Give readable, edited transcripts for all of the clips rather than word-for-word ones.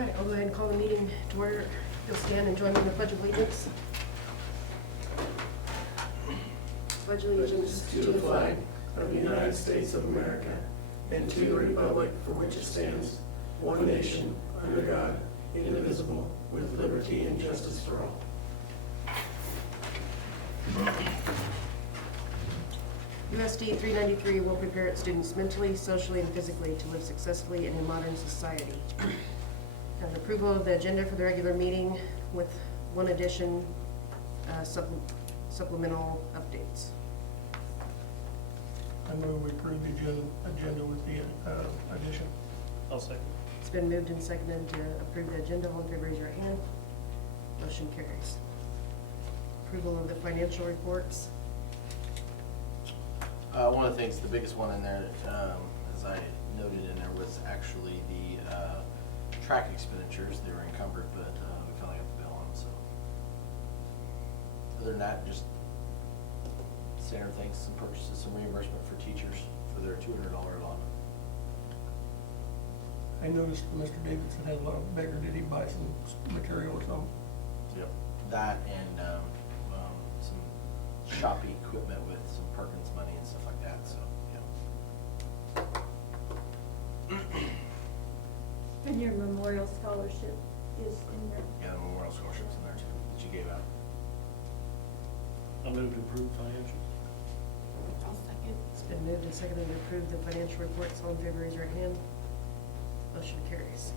right, I'll go ahead and call the meeting to order. You'll stand and join me in the Pledge of Allegiance. Pledge allegiance To the flag of the United States of America and to the republic for which it stands, one nation, under God, indivisible, with liberty and justice for all. USD 393 will prepare its students mentally, socially, and physically to live successfully in a modern society. And approval of the agenda for the regular meeting with one addition, supplemental updates. I move we approve the agenda with the addition. I'll second. It's been moved and seconded to approve the agenda. All in favor, raise your hand. Motion carries. Approval of the financial reports. One of the things, the biggest one in there, as I noted in there, was actually the track expenditures. They were encumbered, but we finally got the bill on them, so. Other than that, just standard things, some purchases, some reimbursement for teachers for their $200 allotment. I noticed Mr. Davidson had a lot of beggar. Did he buy some material or something? Yep. That and some shopping equipment with some Perkins money and stuff like that, so, yeah. And your memorial scholarship is in there. Yeah, the memorial scholarships in there too, that you gave out. I'll move to approve financials. I'll second. It's been moved and seconded to approve the financial reports. All in favor, raise your hand. Motion carries.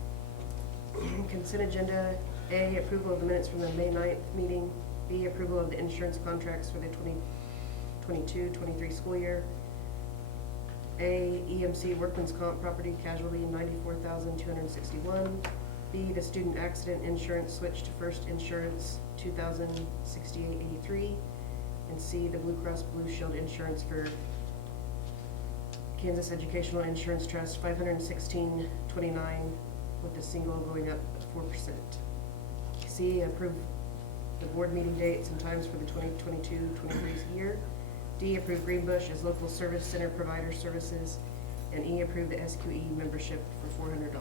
Consent agenda: A, approval of the minutes from the May 9th meeting. B, approval of the insurance contracts for the 2022-23 school year. A, EMC workman's comp property casualty $94,261. B, the student accident insurance switch to First Insurance $2,068.83. And C, the Blue Cross Blue Shield insurance for Kansas Educational Insurance Trust $516.29, with the single going up 4%. C, approve the board meeting dates and times for the 2022-23 year. D, approve Greenbush as local service center provider services. And E, approve the SQE membership for $400. I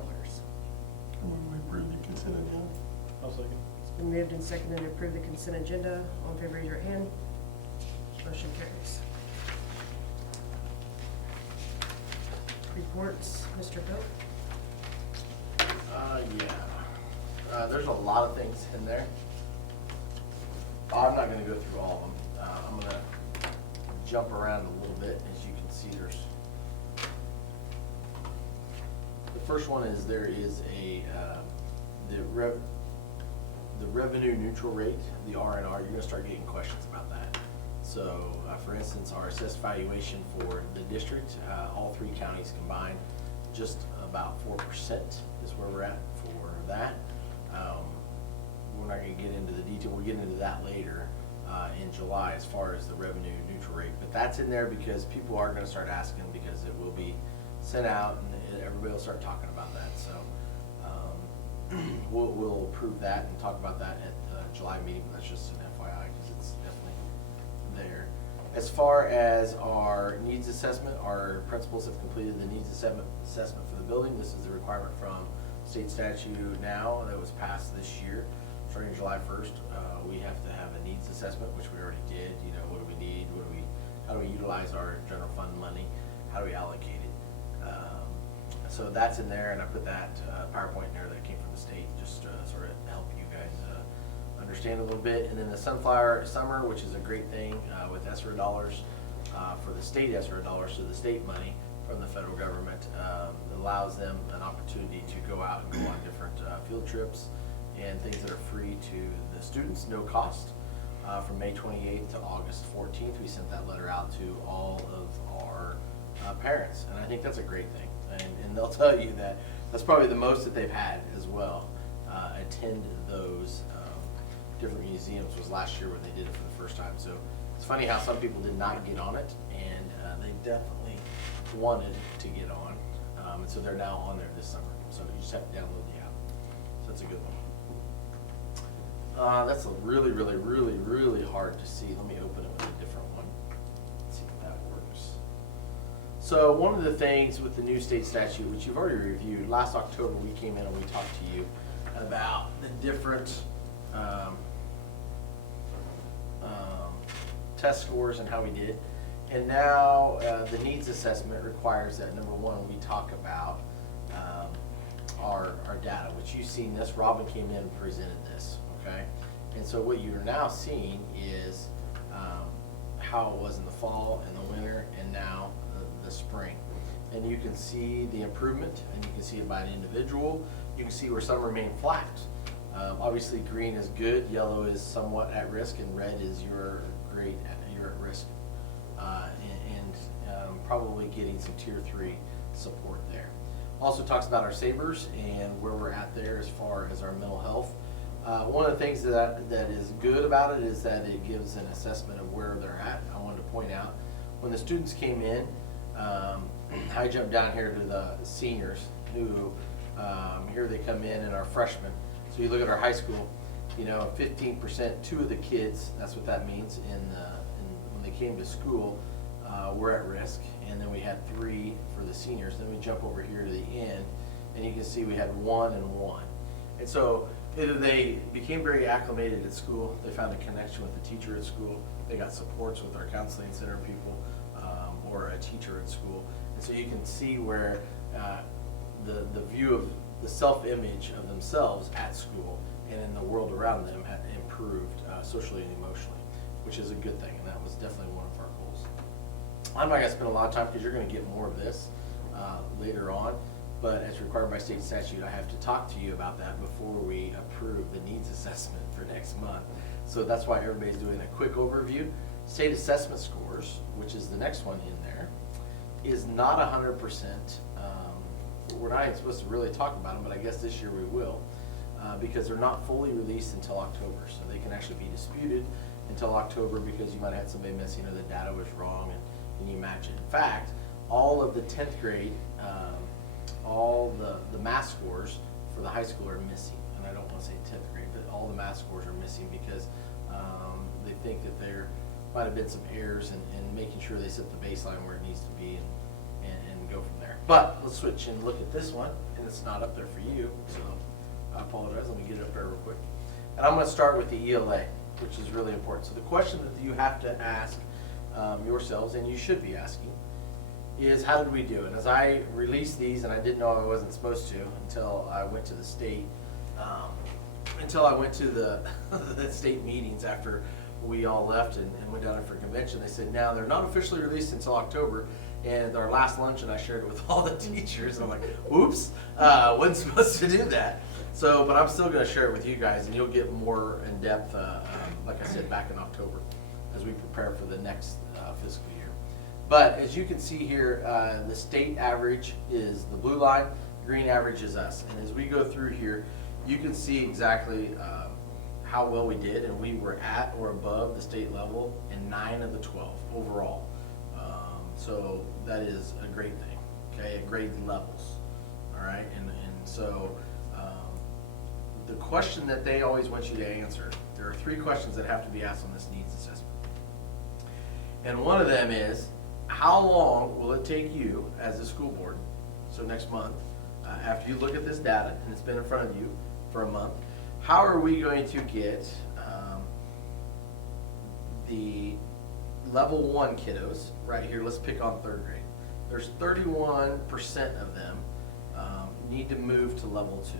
move we approve the consent agenda. I'll second. It's been moved and seconded to approve the consent agenda. All in favor, raise your hand. Motion carries. Reports, Mr. Vogt. Yeah. There's a lot of things in there. I'm not gonna go through all of them. I'm gonna jump around a little bit. As you can see, there's, the first one is there is a, the revenue neutral rate, the R&R, you're gonna start getting questions about that. So, for instance, our assessed valuation for the district, all three counties combined, just about 4% is where we're at for that. We're not gonna get into the detail, we'll get into that later in July as far as the revenue neutral rate. But that's in there because people are gonna start asking, because it will be sent out and everybody will start talking about that. So we'll approve that and talk about that at the July meeting, but that's just an FYI because it's definitely there. As far as our needs assessment, our principals have completed the needs assessment for the building. This is the requirement from state statute now that was passed this year. Starting July 1st, we have to have a needs assessment, which we already did. You know, what do we need? How do we utilize our general fund money? How do we allocate it? So that's in there, and I put that PowerPoint in there that came from the state, just to sort of help you guys understand a little bit. And then the Sunflower Summer, which is a great thing with ESSER dollars, for the state ESSER dollars, so the state money from the federal government, allows them an opportunity to go out and go on different field trips and things that are free to the students, no cost. From May 28th to August 14th, we sent that letter out to all of our parents, and I think that's a great thing. And they'll tell you that that's probably the most that they've had as well. Attend those different museums was last year when they did it for the first time. So it's funny how some people did not get on it, and they definitely wanted to get on. And so they're now on there this summer. So you just have to download the app. So that's a good one. That's a really hard to see. Let me open it with a different one. Let's see if that works. So one of the things with the new state statute, which you've already reviewed, last October we came in and we talked to you about the different test scores and how we did. And now the needs assessment requires that, number one, we talk about our data, which you've seen this. Robin came in and presented this, okay? And so what you're now seeing is how it was in the fall and the winter and now the spring. And you can see the improvement, and you can see it by an individual. You can see where some remain flat. Obviously, green is good, yellow is somewhat at risk, and red is you're at risk. Probably getting some tier 3 support there. Also talks about our savers and where we're at there as far as our mental health. One of the things that is good about it is that it gives an assessment of where they're at. I wanted to point out, when the students came in, I jumped down here to the seniors who, here they come in and our freshmen. So you look at our high school, 15%, 2 of the kids, that's what that means, when they came to school, were at risk. And then we had 3 for the seniors. Then we jump over here to the end, and you can see we had 1 and 1. And so either they became very acclimated at school, they found a connection with the teacher at school, they got supports with our counseling center people, or a teacher at school. And so you can see where the view of the self-image of themselves at school and in the world around them had improved socially and emotionally, which is a good thing, and that was definitely one of our goals. I'm not going to spend a lot of time because you're going to get more of this later on, but as required by state statute, I have to talk to you about that before we approve the needs assessment for next month. So that's why everybody's doing a quick overview. State assessment scores, which is the next one in there, is not 100%. We're not even supposed to really talk about them, but I guess this year we will, because they're not fully released until October. So they can actually be disputed until October because you might have had somebody miss, the data was wrong and you match it. In fact, all of the 10th grade, all the math scores for the high school are missing. And I don't want to say 10th grade, but all the math scores are missing because they think that there might have been some errors in making sure they set the baseline where it needs to be and go from there. But let's switch and look at this one, and it's not up there for you, so I apologize. Let me get it up there real quick. And I'm going to start with the ELA, which is really important. So the question that you have to ask yourselves, and you should be asking, is how did we do? And as I released these, and I didn't know I wasn't supposed to until I went to the state, until I went to the state meetings after we all left and went down there for convention. They said, now they're not officially released until October. And our last luncheon, I shared it with all the teachers. I'm like, whoops, wasn't supposed to do that. So, but I'm still going to share it with you guys, and you'll get more in depth, like I said, back in October as we prepare for the next fiscal year. But as you can see here, the state average is the blue line, the green average is us. And as we go through here, you can see exactly how well we did, and we were at or above the state level in 9 of the 12 overall. So that is a great thing, okay, at grade levels, all right? And so the question that they always want you to answer, there are 3 questions that have to be asked on this needs assessment. And one of them is, how long will it take you as a school board, so next month, after you look at this data, and it's been in front of you for a month, how are we going to get the level 1 kiddos, right here, let's pick on 3rd grade. There's 31% of them need to move to level 2.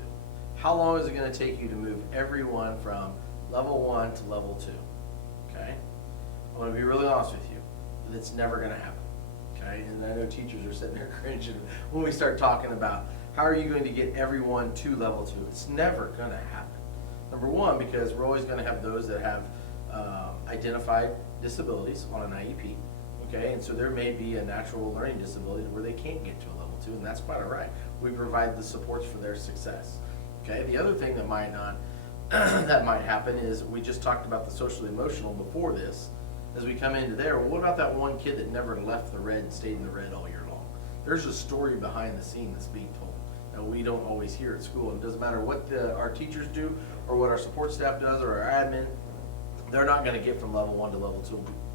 How long is it going to take you to move everyone from level 1 to level 2? Okay? I want to be really honest with you. It's never going to happen. Okay? And I know teachers are sitting there cringing when we start talking about how are you going to get everyone to level 2? It's never going to happen. Number one, because we're always going to have those that have identified disabilities on an IEP, okay? And so there may be a natural learning disability where they can't get to a level 2, and that's quite all right. We provide the supports for their success, okay? The other thing that might not, that might happen is, we just talked about the social emotional before this. As we come into there, well, what about that one kid that never left the red and stayed in the red all year long? There's a story behind the scene that's being told that we don't always hear at school. And it doesn't matter what our teachers do or what our support staff does or our admin, they're not going to get from level 1 to level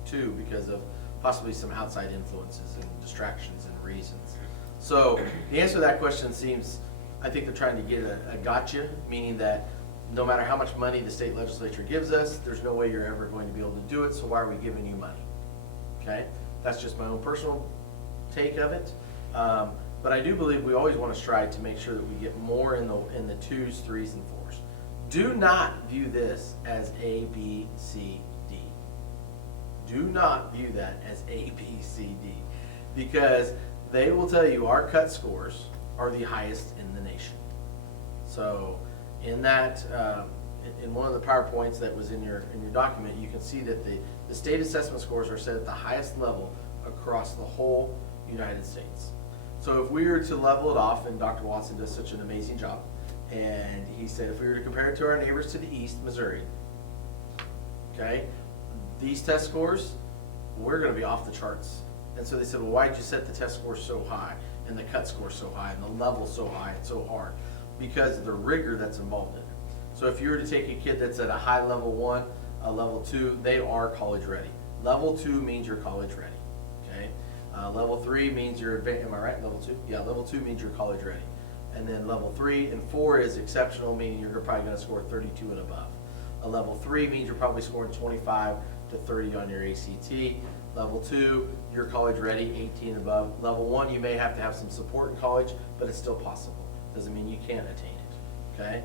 2 because of possibly some outside influences and distractions and reasons. So the answer to that question seems I think they're trying to get a gotcha, meaning that no matter how much money the state legislature gives us, there's no way you're ever going to be able to do it, so why are we giving you money? Okay, that's just my own personal take of it. But I do believe we always want to strive to make sure that we get more in the 2s, 3s, and 4s. Do not view this as A, B, C, D. Do not view that as A, B, C, D, because they will tell you our cut scores are the highest in the nation. So in that, in one of the PowerPoints that was in your document, you can see that the state assessment scores are set at the highest level across the whole United States. So if we were to level it off, and Dr. Watson does such an amazing job, and he said if we were to compare it to our neighbors to the east, Missouri, okay, these test scores, we're going to be off the charts. And so they said, well, why'd you set the test score so high, and the cut score so high, and the level so high and so hard? Because of the rigor that's involved in it. So if you were to take a kid that's at a high level 1, a level 2, they are college ready. Level 2 means you're college ready, okay? Level 3 means you're advanced, am I right, level 2? Yeah, level 2 means you're college ready. And then level 3 and 4 is exceptional, meaning you're probably gonna score 32 and above. A level 3 means you're probably scoring 25 to 30 on your ACT. Level 2, you're college ready, 18 and above. Level 1, you may have to have some support in college, but it's still possible. Doesn't mean you can't attain it, okay?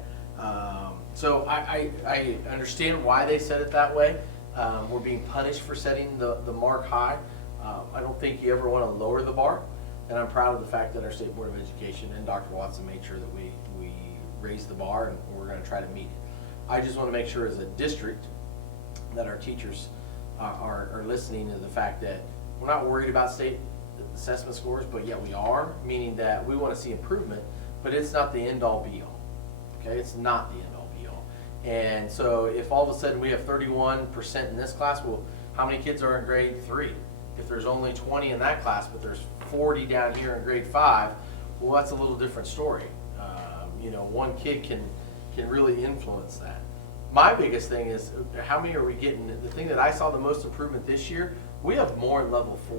So I understand why they said it that way. We're being punished for setting the mark high. I don't think you ever want to lower the bar, and I'm proud of the fact that our State Board of Education and Dr. Watson made sure that we raised the bar, and we're going to try to meet it. I just want to make sure as a district that our teachers are listening to the fact that we're not worried about state assessment scores, but yet we are, meaning that we want to see improvement, but it's not the end-all be-all. Okay, it's not the end-all be-all. And so if all of a sudden we have 31% in this class, well, how many kids are in grade 3? If there's only 20 in that class, but there's 40 down here in grade 5, well, that's a little different story. You know, one kid can really influence that. My biggest thing is, how many are we getting? The thing that I saw the most improvement this year, we have more in level 4,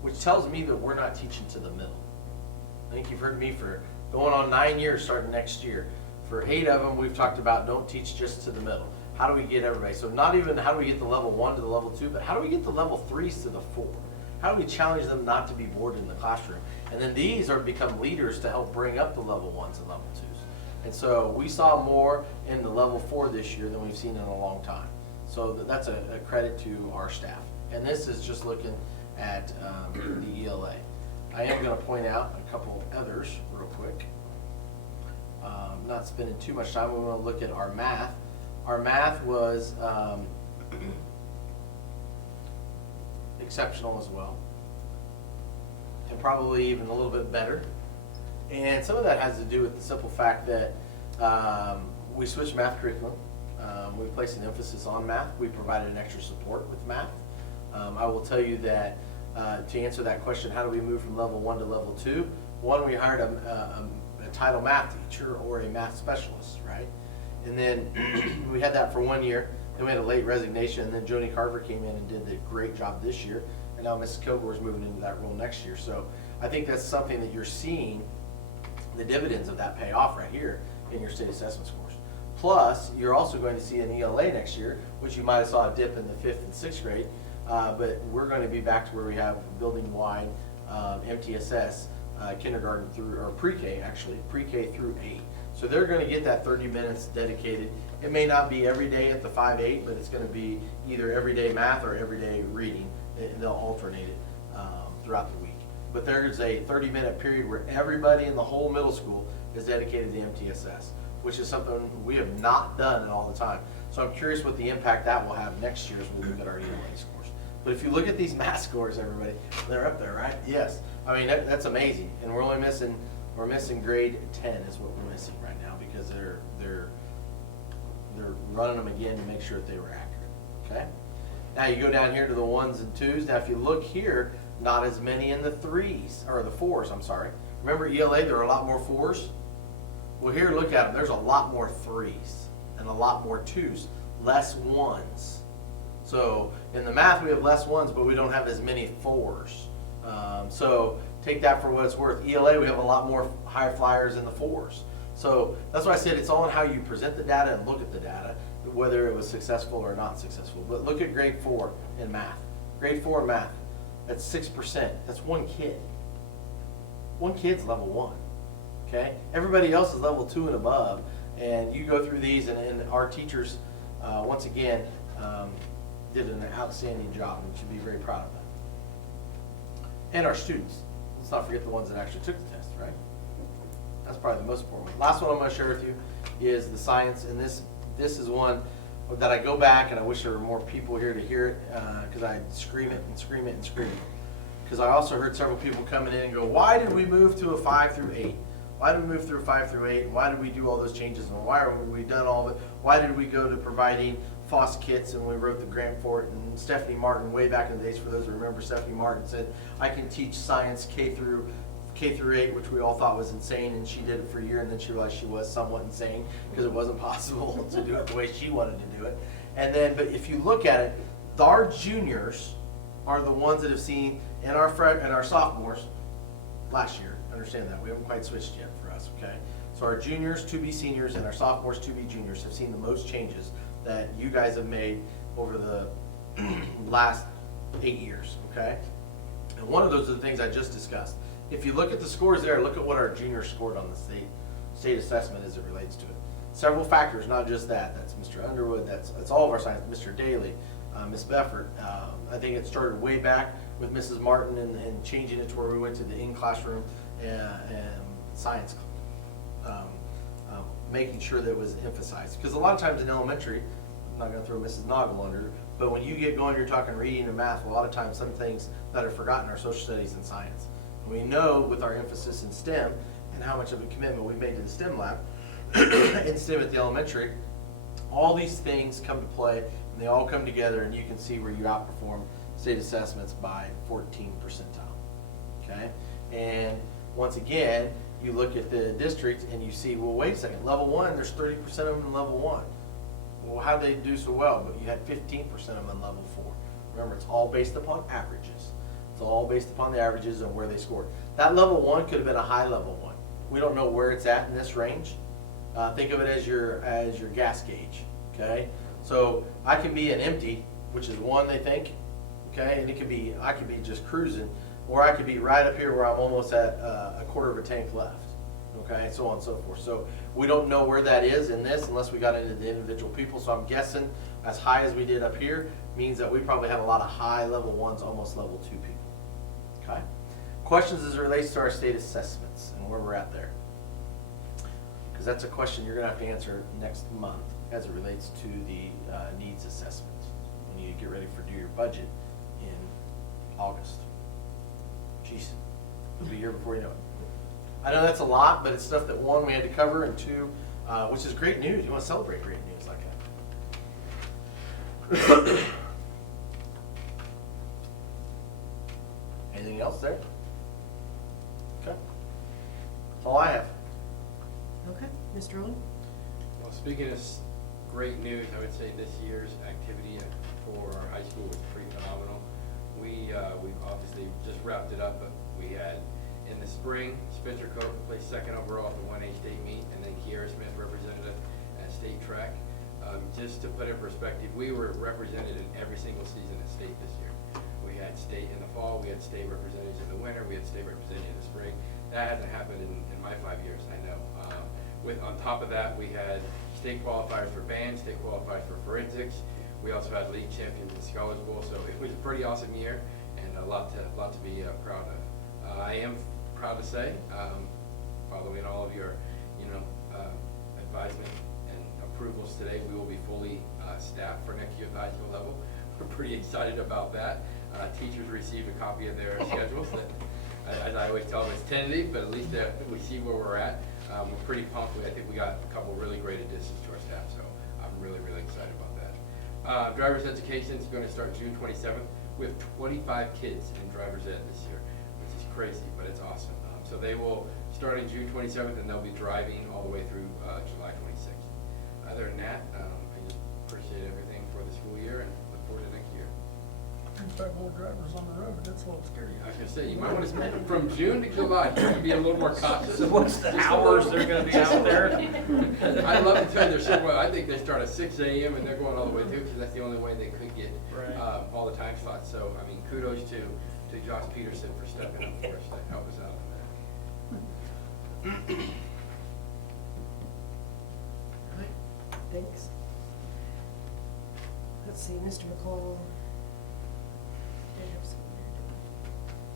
which tells me that we're not teaching to the middle. I think you've heard me for going on 9 years starting next year. For 8 of them, we've talked about don't teach just to the middle. How do we get everybody? So not even how do we get the level 1 to the level 2, but how do we get the level 3s to the 4? How do we challenge them not to be bored in the classroom? And then these are become leaders to help bring up the level 1s and level 2s. And so we saw more in the level 4 this year than we've seen in a long time. So that's a credit to our staff. And this is just looking at the ELA. I am going to point out a couple others real quick. Not spending too much time. We want to look at our math. Our math was exceptional as well, and probably even a little bit better. And some of that has to do with the simple fact that we switched math curriculum. We placed an emphasis on math. We provided an extra support with math. I will tell you that to answer that question, how do we move from level 1 to level 2? One, we hired a title math teacher or a math specialist, right? And then we had that for 1 year. Then we had a late resignation, and then Joni Carver came in and did the great job this year. And now Mrs. Kilgore is moving into that role next year. So I think that's something that you're seeing the dividends of that pay off right here in your state assessment scores. Plus, you're also going to see an ELA next year, which you might have saw a dip in the 5th and 6th grade, but we're going to be back to where we have building-wide MTSS, kindergarten through, or pre-K actually, pre-K through 8. So they're going to get that 30 minutes dedicated. It may not be every day at the 5-8, but it's going to be either everyday math or everyday reading. They'll alternate it throughout the week. But there's a 30-minute period where everybody in the whole middle school is dedicated to MTSS, which is something we have not done all the time. So I'm curious what the impact that will have next year as we look at our ELA scores. But if you look at these math scores, everybody, they're up there, right? Yes. I mean, that's amazing. And we're missing grade 10 is what we're missing right now, because they're running them again to make sure that they were accurate, okay? Now you go down here to the 1s and 2s. Now if you look here, not as many in the 3s, or the 4s, I'm sorry. Remember ELA, there are a lot more 4s? Well here, look at them. There's a lot more 3s and a lot more 2s, less 1s. So in the math we have less 1s, but we don't have as many 4s. So take that for what it's worth. ELA, we have a lot more high flyers in the 4s. So that's why I said it's all in how you present the data and look at the data, whether it was successful or not successful. But look at grade 4 in math. Grade 4 math, that's 6%. That's one kid. One kid's level 1, okay? Everybody else is level 2 and above, and you go through these, and our teachers, once again, did an outstanding job, and should be very proud of that. And our students. Let's not forget the ones that actually took the test, right? That's probably the most important one. Last one I'm going to share with you is the science, and this is one that I go back, and I wish there were more people here to hear it, because I scream it and scream it and scream it. Because I also heard several people coming in and go, why did we move to a 5 through 8? Why did we move through 5 through 8? Why did we do all those changes? And why are we done all of it? Why did we go to providing FOSS kits and we wrote the grant for it? And Stephanie Martin, way back in the days, for those who remember, Stephanie Martin said, I can teach science K through 8, which we all thought was insane, and she did it for a year, and then she realized she was somewhat insane because it wasn't possible to do it the way she wanted to do it. And then, but if you look at it, our juniors are the ones that have seen, and our sophomores last year, understand that, we haven't quite switched yet for us, okay? So our juniors to be seniors and our sophomores to be juniors have seen the most changes that you guys have made over the last 8 years, okay? And one of those are the things I just discussed. If you look at the scores there, look at what our juniors scored on the state assessment as it relates to it. Several factors, not just that. That's Mr. Underwood, that's all of our science, Mr. Daly, Ms. Beffert. I think it started way back with Mrs. Martin and changing it to where we went to the in-classroom and science, making sure that it was emphasized. Because a lot of times in elementary, I'm not going to throw Mrs. Noggle under, but when you get going, you're talking reading and math, a lot of times some things that are forgotten are social studies and science. And we know with our emphasis in STEM and how much of a commitment we've made to the STEM lab, in STEM at the elementary, all these things come to play and they all come together, and you can see where you outperform state assessments by 14 percentile, okay? And once again, you look at the districts and you see, well, wait a second, level 1, there's 30% of them in level 1. Well, how did they do so well? But you had 15% of them in level 4. Remember, it's all based upon averages. It's all based upon the averages and where they scored. That level 1 could have been a high level 1. We don't know where it's at in this range. Think of it as your gas gauge, okay? So I can be an empty, which is 1 they think, okay? And it could be, I could be just cruising, or I could be right up here where I'm almost at a quarter of a tank left, okay? So on and so forth. So we don't know where that is in this unless we got into the individual people. So I'm guessing as high as we did up here means that we probably have a lot of high level 1s, almost level 2 people, okay? Questions as it relates to our state assessments and where we're at there. Because that's a question you're going to have to answer next month as it relates to the needs assessment when you get ready for do your budget in August. Jeez, it'll be here before you know it. I know that's a lot, but it's stuff that 1, we had to cover, and 2, which is great news. You want to celebrate great news like that. Anything else there? Okay. That's all I have. Okay, Mr. Owen? Well, speaking of great news, I would say this year's activity for our high school was pretty phenomenal. We've obviously just wrapped it up, but we had in the spring, Spencer Cope placed 2nd overall at the 1A state meet, and then Kiera Smith represented us at state track. Just to put in perspective, we were represented in every single season at state this year. We had state in the fall, we had state representatives in the winter, we had state representatives in the spring. That hasn't happened in my 5 years, I know. On top of that, we had state qualifiers for band, state qualifiers for forensics. We also had league champions in Scholars Bowl, so it was a pretty awesome year and a lot to be proud of. I am proud to say, following all of your, advisement and approvals today, we will be fully staffed for next year at the high school level. We're pretty excited about that. Teachers received a copy of their schedules that, as I always tell them, it's tentative, but at least we see where we're at. We're pretty pumped. I think we got a couple really great additions to our staff, so I'm really, really excited about that. Driver's education is going to start June 27th. We have 25 kids in driver's ed this year, which is crazy, but it's awesome. So they will start on June 27th, and they'll be driving all the way through July 26th. Other than that, I just appreciate everything for the school year and look forward to next year. got more drivers on the road, that's a little scary. I was gonna say, you might wanna spend from June to July, you can be a little more cautious. What's the hours they're gonna be out there? I love it too, they're so, well, I think they start at 6 AM and they're going all the way through, because that's the only way they could get, Right. all the time slots. So, I mean, kudos to Josh Peterson for stepping up for us to help us out on that. All right, thanks. Let's see, Mr. McCall. Did have something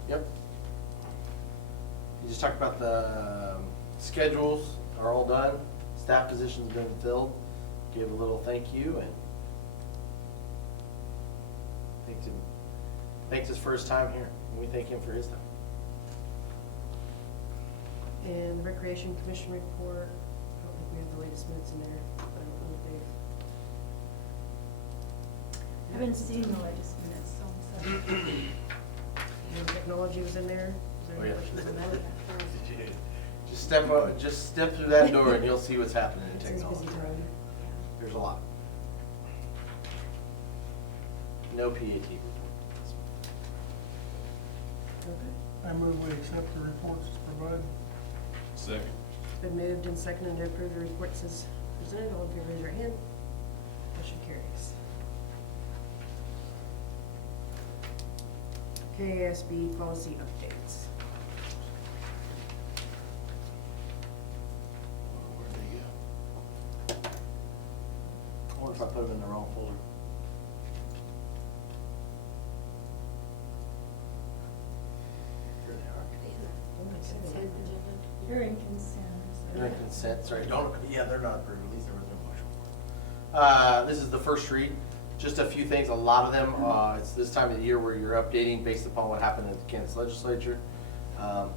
there, Yep. You just talked about the schedules are all done, staff positions been filled, gave a little thank you and thanks his first time here, and we thank him for his time. didn't we? And the Recreation Commission report, I don't think we have the latest minutes in there. I don't know if they've. I haven't seen the latest minutes, so. And technology was in there. Is there Oh, any yeah. questions on that? Just step through that door and you'll see what's happening in It's his technology. busy time. There's a lot. No PAT report. Okay. I move we accept the reports as provided. Second. It's been moved and seconded to approve the reports as presented. All in favor, raise your hand. Motion carries. Ksb Policy Updates. Where'd they go? I wonder if I put them in the wrong folder. Here they are. They're in consent. They're in consent, sorry, yeah, they're not approved, at least there was no motion for it. This is the first read, just a few things, a lot of them, it's this time of the year where you're updating based upon what happened in the Kansas legislature. A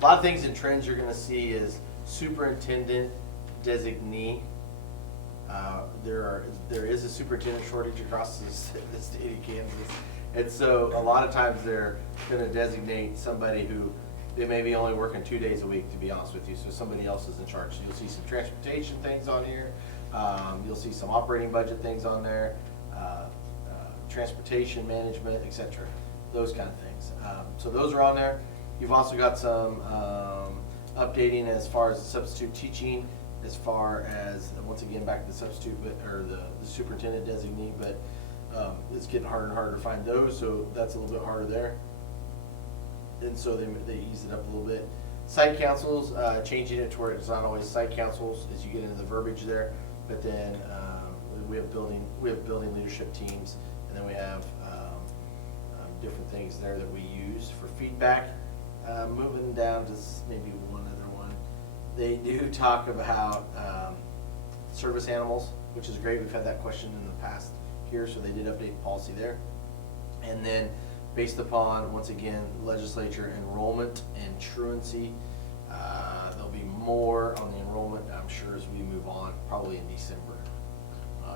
lot of things and trends you're gonna see is superintendent designee. There is a superintendent shortage across the state of Kansas. And so a lot of times they're gonna designate somebody who, they may be only working 2 days a week, to be honest with you, so somebody else is in charge. So you'll see some transportation things on here, you'll see some operating budget things on there, transportation management, et cetera, those kind of things. So those are on there. You've also got some updating as far as the substitute teaching, as far as, once again, back to the substitute, or the superintendent designee, but it's getting harder and harder to find those, so that's a little bit harder there. And so they eased it up a little bit. Site councils, changing it to where it's not always site councils as you get into the verbiage there, but then we have building leadership teams, and then we have different things there that we use for feedback. Moving down to maybe one other one, they do talk about service animals, which is great. We've had that question in the past here, so they did update the policy there. And then based upon, once again, legislature enrollment and truancy, there'll be more on the enrollment, I'm sure, as we move on, probably in December.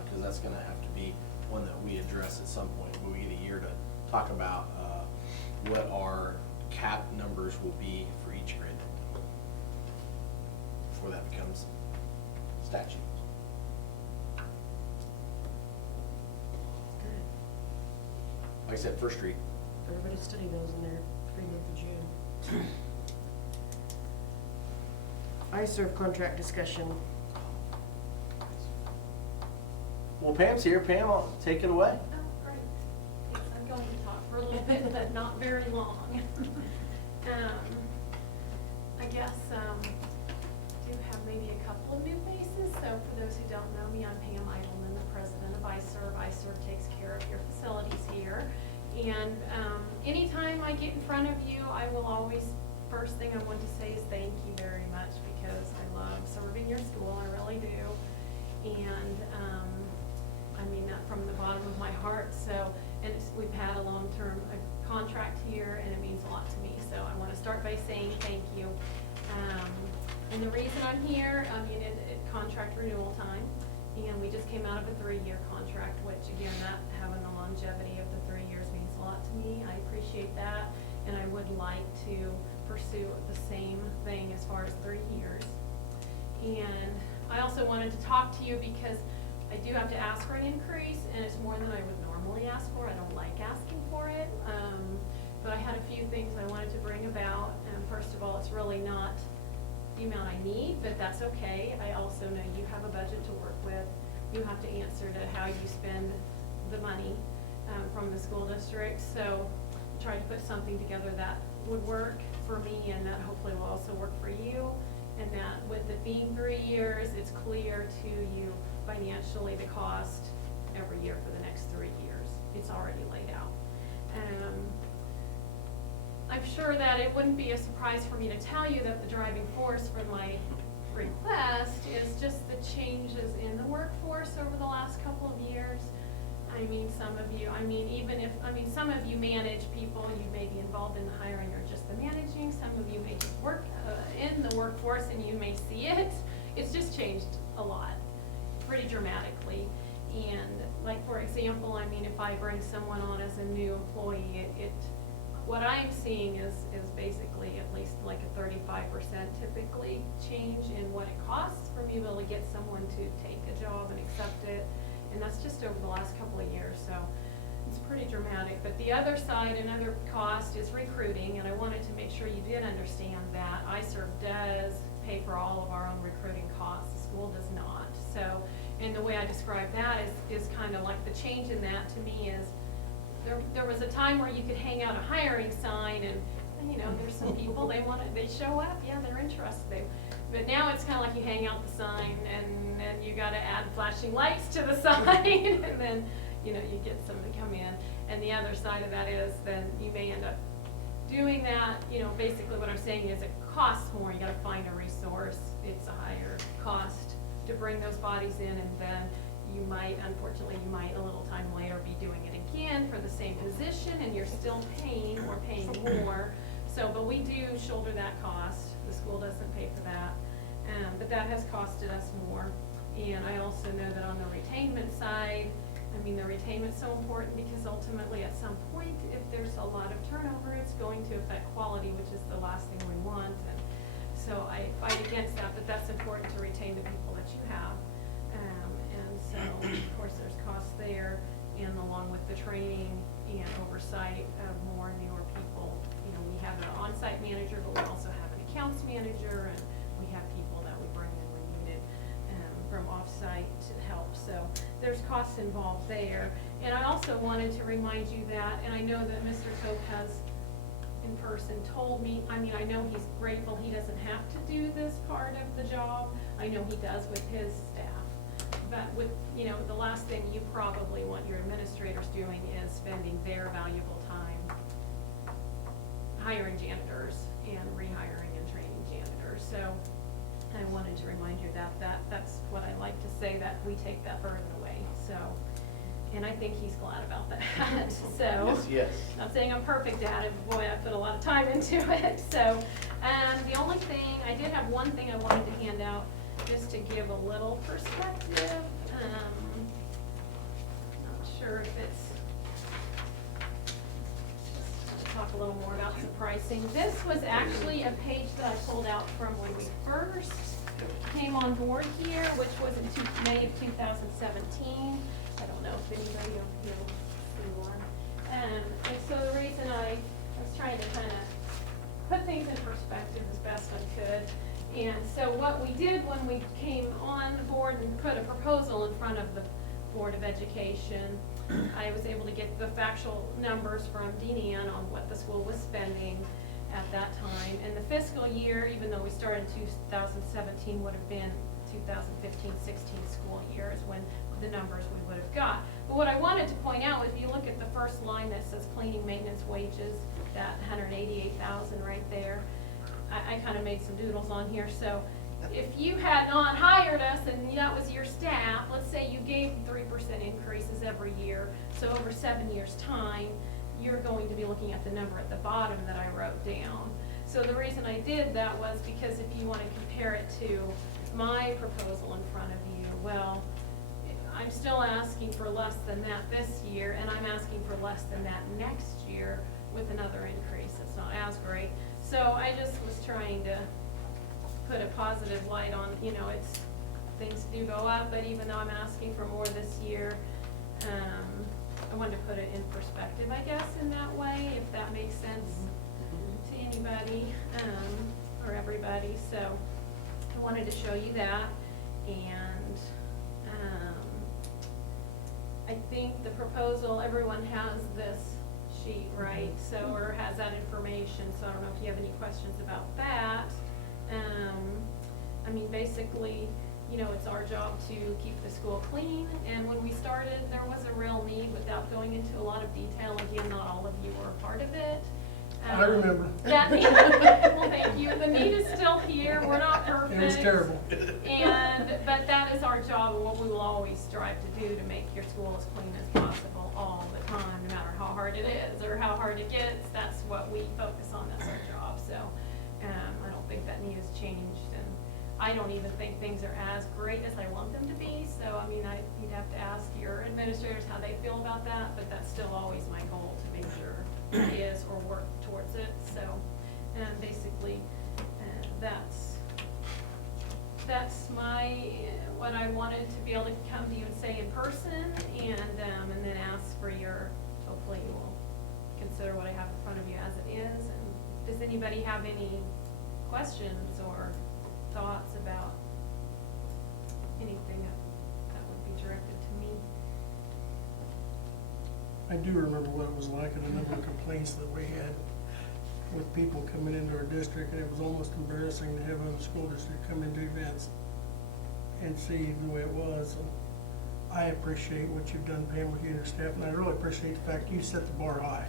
Because that's gonna have to be one that we address at some point, when we get a year to talk about what our cap numbers will be for each grade before that becomes statute. Good. Like I said, first read. Everybody study those in their pre-month of June. iServe contract discussion. Well, Pam's here. Pam, I'll take it away. Oh, great. Yes, I'm going to talk for a little bit, but not very long. I guess, do have maybe a couple of new faces. So for those who don't know me, I'm Pam Eidelman, the president of iServe. iServe takes care of your facilities here. And anytime I get in front of you, I will always, first thing I want to say is thank you very much, because I love serving your school, I really do. And I mean that from the bottom of my heart. So, and we've had a long-term contract here, and it means a lot to me. So I want to start by saying thank you. And the reason I'm here, I mean, it contract renewal time, and we just came out of a 3-year contract, which again, that having the longevity of the 3 years means a lot to me. I appreciate that, and I would like to pursue the same thing as far as 3 years. And I also wanted to talk to you because I do have to ask for an increase, and it's more than I would normally ask for. I don't like asking for it. But I had a few things I wanted to bring about. First of all, it's really not the amount I need, but that's okay. I also know you have a budget to work with. You have to answer to how you spend the money from the school district. So I tried to put something together that would work for me and that hopefully will also work for you. And that with it being 3 years, it's clear to you financially the cost every year for the next 3 years. It's already laid out. I'm sure that it wouldn't be a surprise for me to tell you that the driving force for my request is just the changes in the workforce over the last couple of years. I mean, some of you, some of you manage people, you may be involved in the hiring or just the managing. Some of you may just work in the workforce and you may see it. It's just changed a lot, pretty dramatically. And like, for example, if I bring someone on as a new employee, what I'm seeing is basically at least like a 35% typically change in what it costs for me to be able to get someone to take a job and accept it. And that's just over the last couple of years, so it's pretty dramatic. But the other side, another cost is recruiting, and I wanted to make sure you did understand that ISERV does pay for all of our own recruiting costs. The school does not. So, and the way I describe that is kind of like the change in that to me is there was a time where you could hang out a hiring sign and there's some people, they show up, yeah, they're interested. But now it's kind of like you hang out the sign and then you got to add flashing lights to the sign and then, you get someone to come in. And the other side of that is then you may end up doing that, basically what I'm saying is it costs more. You got to find a resource. It's a higher cost to bring those bodies in, and then unfortunately, you might a little time later be doing it again for the same position and you're still paying more. So, but we do shoulder that cost. The school doesn't pay for that. But that has costed us more. And I also know that on the retainment side, the retainment's so important because ultimately at some point, if there's a lot of turnover, it's going to affect quality, which is the last thing we want. And so I fight against that, but that's important to retain the people that you have. And so, of course, there's costs there, and along with the training and oversight of more newer people. We have an on-site manager, but we also have an accounts manager, and we have people that we bring in when needed from off-site to help. So there's costs involved there. And I also wanted to remind you that, and I know that Mr. Cope has in person told me, I know he's grateful he doesn't have to do this part of the job. I know he does with his staff. But with, the last thing you probably want your administrators doing is spending their valuable time hiring janitors and rehiring and training janitors. So I wanted to remind you that's what I like to say, that we take that burden away. So, and I think he's glad about that. So Yes. I'm saying I'm perfect at it, but boy, I put a lot of time into it. So, the only thing, I did have one thing I wanted to hand out just to give a little perspective. Not sure if it's, just to talk a little more about some pricing. This was actually a page that I pulled out from when we first came on board here, which was in May of 2017. I don't know if anybody will see one. And so the reason I was trying to kind of put things in perspective as best I could. And so what we did when we came on board and put a proposal in front of the Board of Education, I was able to get the factual numbers from Dean Ann on what the school was spending at that time. And the fiscal year, even though we started in 2017, would have been 2015-16 school year is when the numbers we would have got. But what I wanted to point out, if you look at the first line that says cleaning maintenance wages, that $188,000 right there, I kind of made some doodles on here. So if you had not hired us and that was your staff, let's say you gave 3% increases every year, so over 7 years' time, you're going to be looking at the number at the bottom that I wrote down. So the reason I did that was because if you want to compare it to my proposal in front of you, well, I'm still asking for less than that this year, and I'm asking for less than that next year with another increase. It's not as great. So I just was trying to put a positive light on, things do go up, but even though I'm asking for more this year, I wanted to put it in perspective, I guess, in that way, if that makes sense to anybody, or everybody, so I wanted to show you that, and, I think the proposal, everyone has this sheet, right, so, or has that information, so I don't know if you have any questions about that. I mean, basically, you know, it's our job to keep the school clean, and when we started, there was a real need, without going into a lot of detail, again, not all of you were a part of it. I remember. That need, well, thank you, the need is still here, we're not perfect. It was terrible. But that is our job, and what we will always strive to do, to make your school as clean as possible all the time, no matter how hard it is, or how hard it gets, that's what we focus on, that's our job, so, I don't think that need has changed, and I don't even think things are as great as I want them to be, so, I mean, you'd have to ask your administrators how they feel about that, but that's still always my goal, to make sure it is, or work towards it, so, basically, that's my, what I wanted to be able to come to you and say in person, and then ask for your, hopefully you will consider what I have in front of you as it is, and does anybody have any questions or thoughts about anything that would be directed to me? I do remember what it was like and the number of complaints that we had with people coming into our district, and it was almost embarrassing to have other school districts come into events and see the way it was. And I appreciate what you've done, Pam, with you and your staff, and I really appreciate the fact you set the bar high.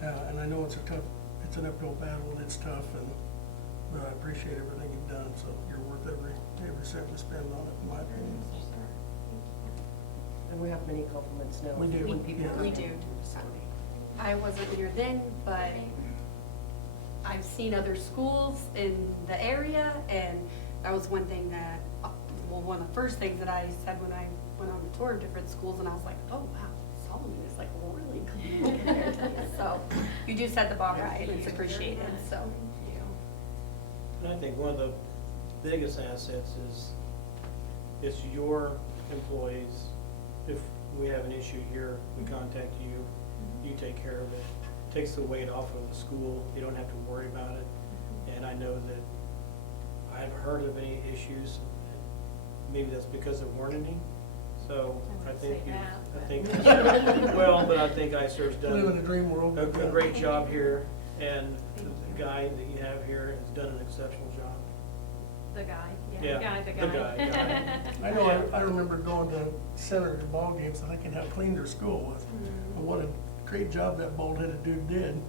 And I know it's an uphill battle, and it's tough, but I appreciate everything you've done, so you're worth every cent we spend on it, in my opinion. And we have many compliments now. We do, when people yeah. come We to do. the facility. I wasn't here then, but I've seen other schools in the area, and that was one thing that, well, one of the first things that I said when I went on the tour of different schools, and I was like, oh, wow, Solomon is like really clean compared to this. So you do set the bar high, and it's appreciated, so. And I think one of the biggest assets is it's your employees. If we have an issue here, we contact you, you take care of it. Takes the weight off of the school, you don't have to worry about it. And I know that I haven't heard of any issues, maybe that's because there weren't any. So I think well, but I think ICER's done Live in a dream world. a great job here, and the guy that you have here has done an exceptional job. The guy, Yeah, the the guy. I know, I remember going to Senator to ball games and thinking how clean their school was. And what a great job that bald-headed dude did.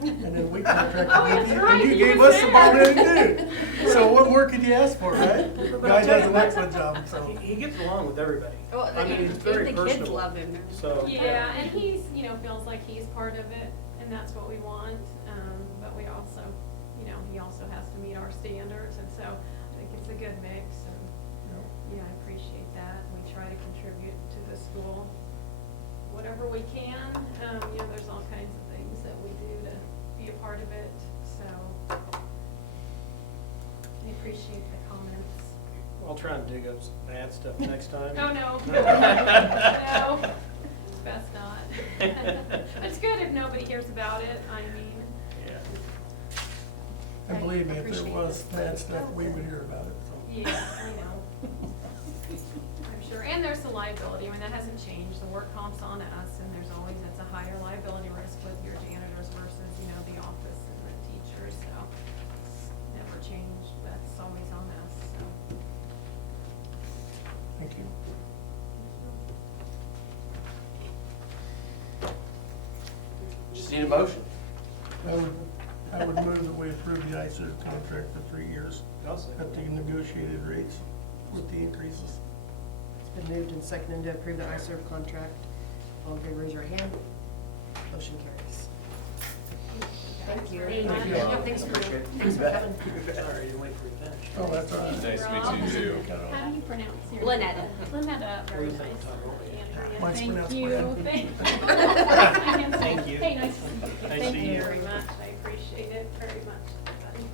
And then we contracted Oh, with that's you, right, and you he gave was us the there. bald-headed dude. So what more could you ask for, right? The But guy I'll tell does you an what, excellent job, so. He gets along with everybody. Well, I mean, he's very the kids personable. love him. So. Yeah, and he's, you know, feels like he's part of it, and that's what we want, but we also, you know, he also has to meet our standards, and so I think it's a good mix, and, yeah, I appreciate that. We try to contribute to the school whatever we can. You know, there's all kinds of things that we do to be a part of it, so I appreciate the comments. I'll try and dig up some bad stuff next time. Oh, no. No, best not. It's good if nobody hears about it, I mean. Yeah. And believe me, if there Appreciate was it. bad stuff, we would hear about it, so. Yeah, I know. I'm sure, and there's the liability, I mean, that hasn't changed, the work comp's on us, and there's always, it's a higher liability risk with your janitors versus, you know, the office and the teachers, so it's never changed, that's always on us, so. Thank you. Just need a motion. I would move that we approve the ICER contract for 3 years I'll second at the that. negotiated rates with the increases. It's been moved and seconded to approve the ISERV contract. All in favor, raise your hand. Motion carries. Thank you. Thank you. Yeah, thanks for coming. Sorry, you wait for your finish. Oh, that's all right. Nice to meet you too. How do you pronounce your? Lynetta. Lynetta, very What do you nice. think, Tom? Andrea. Mine's Thank pronounced you. Brad. I can say, Thank you. hey, nice to meet you. Nice Thank to you meet you. very much, I appreciate it very much, everybody.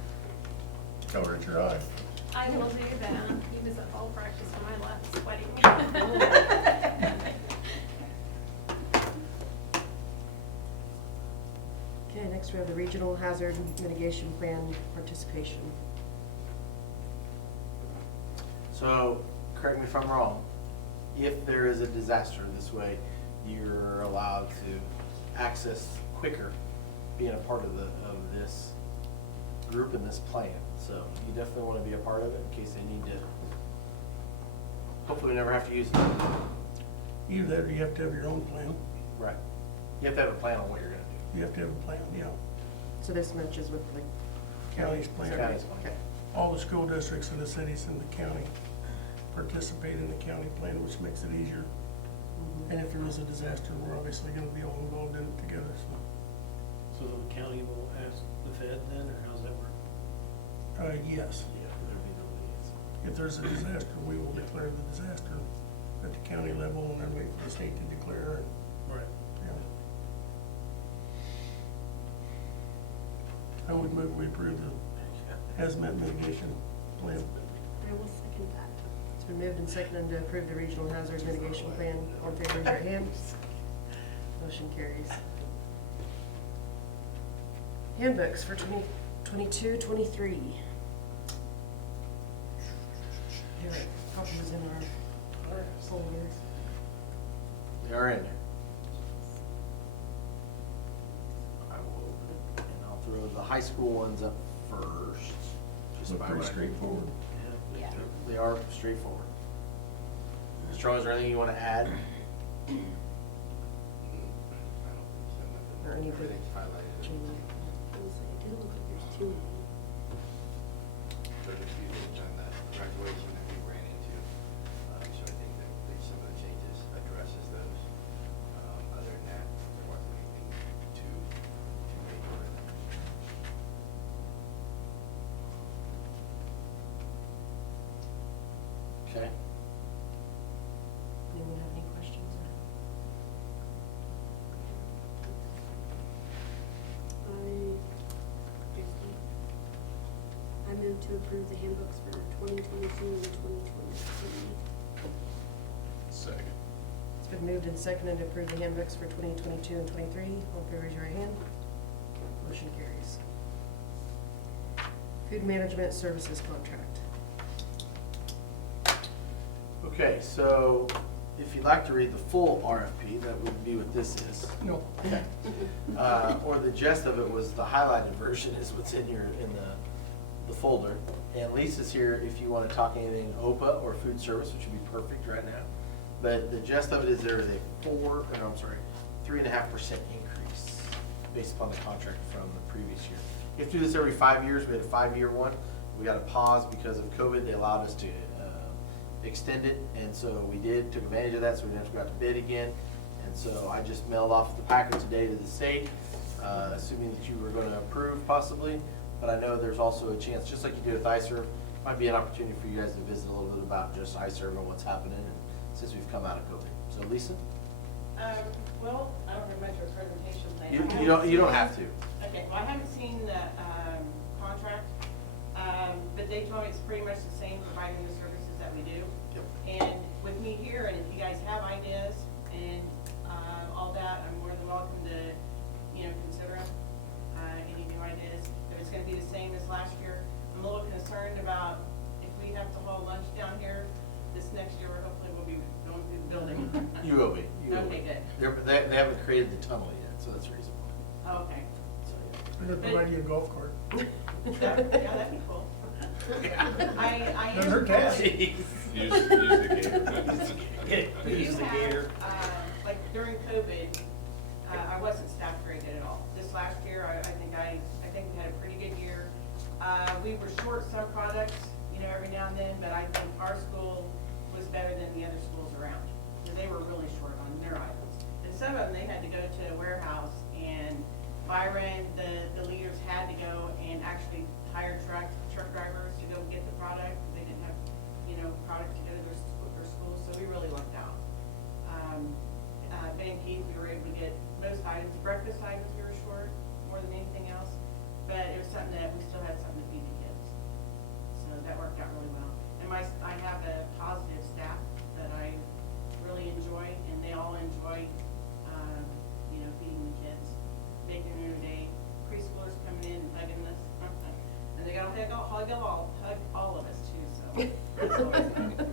Cover at your eye. I will do that. He was at ball practice when I left, sweating. Okay, next we have the Regional Hazard Mitigation Plan participation. So, correct me if I'm wrong, if there is a disaster this way, you're allowed to access quicker being a part of this group and this plan. So you definitely want to be a part of it in case they need to, hopefully we never have to use it. Either that or you have to have your own plan. Right. You have to have a plan on what you're gonna do. You have to have a plan, yeah. So this matches with the County's plan. County's plan. Okay. All the school districts in the cities in the county participate in the county plan, which makes it easier. And if there is a disaster, we're obviously gonna be all involved in it together, so. So the county will ask the Fed then, or how's that work? Yes, Yeah, there'd be no needs. if there's a disaster, we will declare the disaster at the county level and then wait for the state to declare, Right. yeah. I would move we approve the hazmat mitigation plan. I will second that. It's been moved and seconded to approve the Regional Hazard Mitigation Plan. All in favor, raise your hand. Motion carries. Handbooks for 2022-23. Here, copies in our folders. They are in there. I will open it and I'll throw the high school ones up first. Just Look by pretty way. straightforward. Yeah. They are straightforward. Mr. Charles, is there anything you want to add? Or anything. Everything's highlighted. Jamie. I was like, it didn't look like there's too many. There's a few things on that graduation that we ran into, so I think that at least some of the changes addresses those. Other than that, there wasn't anything too major with it. Okay. Anyone have any questions? I move to approve the handbooks for 2022 and 2023. Second. It's been moved and seconded to approve the handbooks for 2022 and 23. All in favor, raise your right hand. Motion carries. Food Management Services Contract. Okay, so if you'd like to read the full RFP, that would be what this is. No. Okay. Or the gist of it was the highlighted version is what's in the folder. And Lisa's here if you want to talk anything OPA or food service, which would be perfect right now. But the gist of it is there is a 3.5% increase based upon the contract from the previous year. You have to do this every 5 years. We had a 5-year one. We got a pause because of COVID. They allowed us to extend it, and so we did, took advantage of that, so we didn't have to go out to bid again. And so I just mailed off the packet today to the state, assuming that you were gonna approve possibly. But I know there's also a chance, just like you did with ISERV, might be an opportunity for you guys to visit a little bit about just ISERV and what's happening and since we've come out of COVID. So Lisa? Well, I don't have much of a presentation thing. You don't have to. Okay, well, I haven't seen the, contract, but they told me it's pretty much the same providing the services that we do. Yep. And with me here, and if you guys have ideas and, all that, I'm more than welcome to, consider them, any new ideas. If it's gonna be the same as last year, I'm a little concerned about if we have to haul lunch down here this next year, or hopefully we'll be going through the building. You will be. You will Okay, be. good. They haven't created the tunnel yet, so that's the reason why. Oh, okay. So, They're providing you a golf cart. Yeah, that'd be cool. I Doesn't am. hurt to ask. Jeez. Use the gator. We Use do the have, gator. like during COVID, I wasn't staffed very good at all. This last year, I think we had a pretty good year. We were short some products, every now and then, but I think our school was better than the other schools around. Because they were really short on their items. And some of them, they had to go to a warehouse, and Byron, the leaders had to go and actually hire truck drivers to go get the product. They didn't have, product to go to their schools, so we really lucked out. Ben and Keith, we were able to get most items. Breakfast items, we were short more than anything else, but it was something that we still had something to feed the kids. hug all of us too, so that's always nice.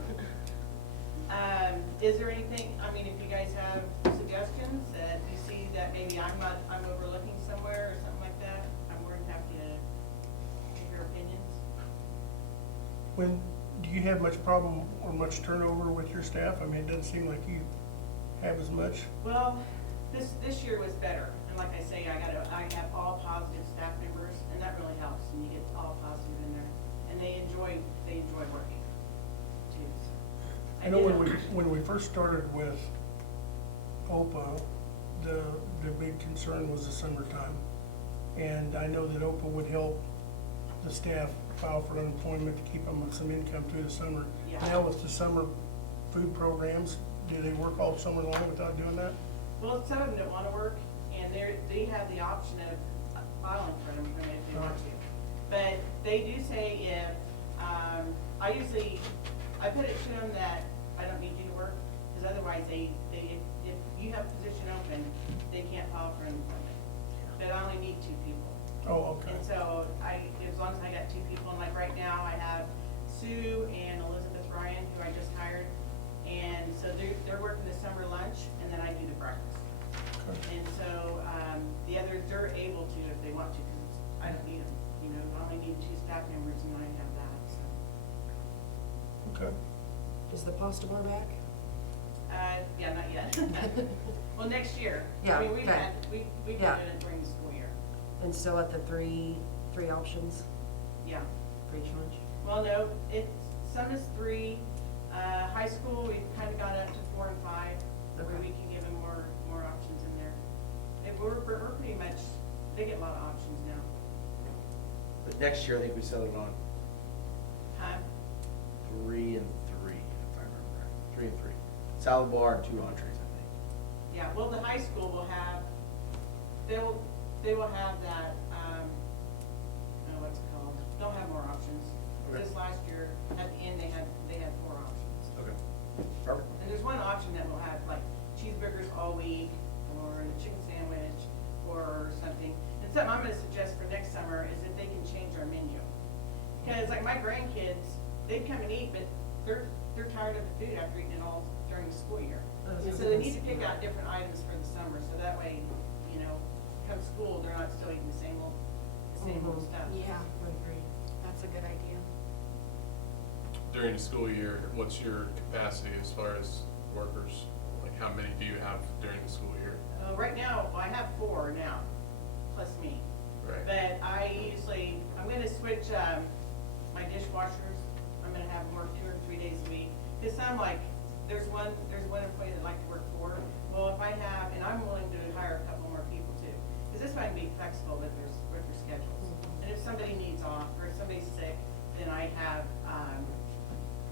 Is there anything, I mean, if you guys have suggestions that you see that maybe I'm overlooking somewhere or something like that, I'm more than happy to hear your opinions. Do you have much problem or much turnover with your staff? I mean, it doesn't seem like you have as much. Well, this year was better, and like I say, I have all positive staff members, and that really helps, and you get all positive in there, and they enjoy working too, so. I know when we first started with OPA, the big concern was the summertime. And I know that OPA would help the staff file for unemployment to keep them some income through the summer. Yeah. Now with the summer food programs, do they work all summer long without doing that? Well, some of them don't wanna work, and they have the option of filing for them if they want to. But they do say if, I put it to them that I don't need you to work, because otherwise if you have a position open, they can't file for unemployment. But I only need 2 people. Oh, okay. And so as long as I got 2 people, and like right now, I have Sue and Elizabeth Ryan, who I just hired. And so they're working the summer lunch, and then I do the breakfast. Okay. And so, the others, they're able to if they want to, because I don't need them, you know, I only need 2 staff members, and I have that, so. Okay. Is the pasta bar back? Yeah, not yet. Well, next year. Yeah, I mean, we've okay. been Yeah. doing it during the school year, And still at the three options yeah. for each lunch? Well, no, some is 3, high school, we've kind of got up to 4 and 5, where Okay. we can give them more options in there. We're pretty much, they get a lot of options now. But next year, I think we settled on Huh? 3 and 3, if I remember right. 3 and 3. Salad bar and 2 entrees, I think. Yeah, well, the high school will have, they will have that, I don't know what's it called, they'll have more options. Okay. This last year, at the end, they had 4 options. Okay. Perfect. And there's one option that will have like cheeseburgers all week, or a chicken sandwich, or something. And something I'm gonna suggest for next summer is that they can change our menu. Because like my grandkids, they come and eat, but they're tired of the food after eating it all during the school year. And so they need to pick out different items for the summer, so that way, you know, come school, they're not still eating the same old stuff. Yeah, I agree. that's a good idea. During the school year, what's your capacity as far as workers? Like, how many do you have during the school year? Right now, well, I have 4 now, plus me. Right. But I'm gonna switch, my dishwashers, I'm gonna have them work 2 or 3 days a week. Cause some like, there's one employee that like to work 4. Well, if I have, and I'm willing to hire a couple more people too. Cause this might be flexible with their schedules. And if somebody needs off, or if somebody's sick, then I have,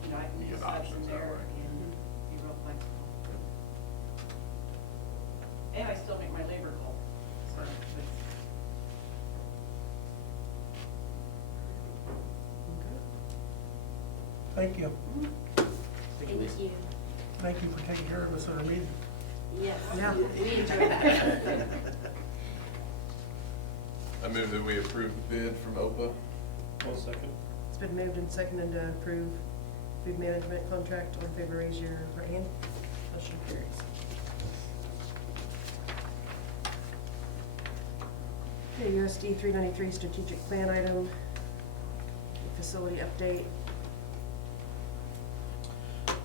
you know, I can You just get subs in options that there way. and be real flexible. And I still make my labor goal, so it's. Thank you. Thank you. Thank you for taking care of us at our meeting. Yes, Yeah. we enjoyed that. I move that we approve the bid from OPA. 1 second. It's been moved and seconded to approve food management contract. All in favor, raise your right hand. Motion carries. Okay, USD 393 strategic plan item, facility update.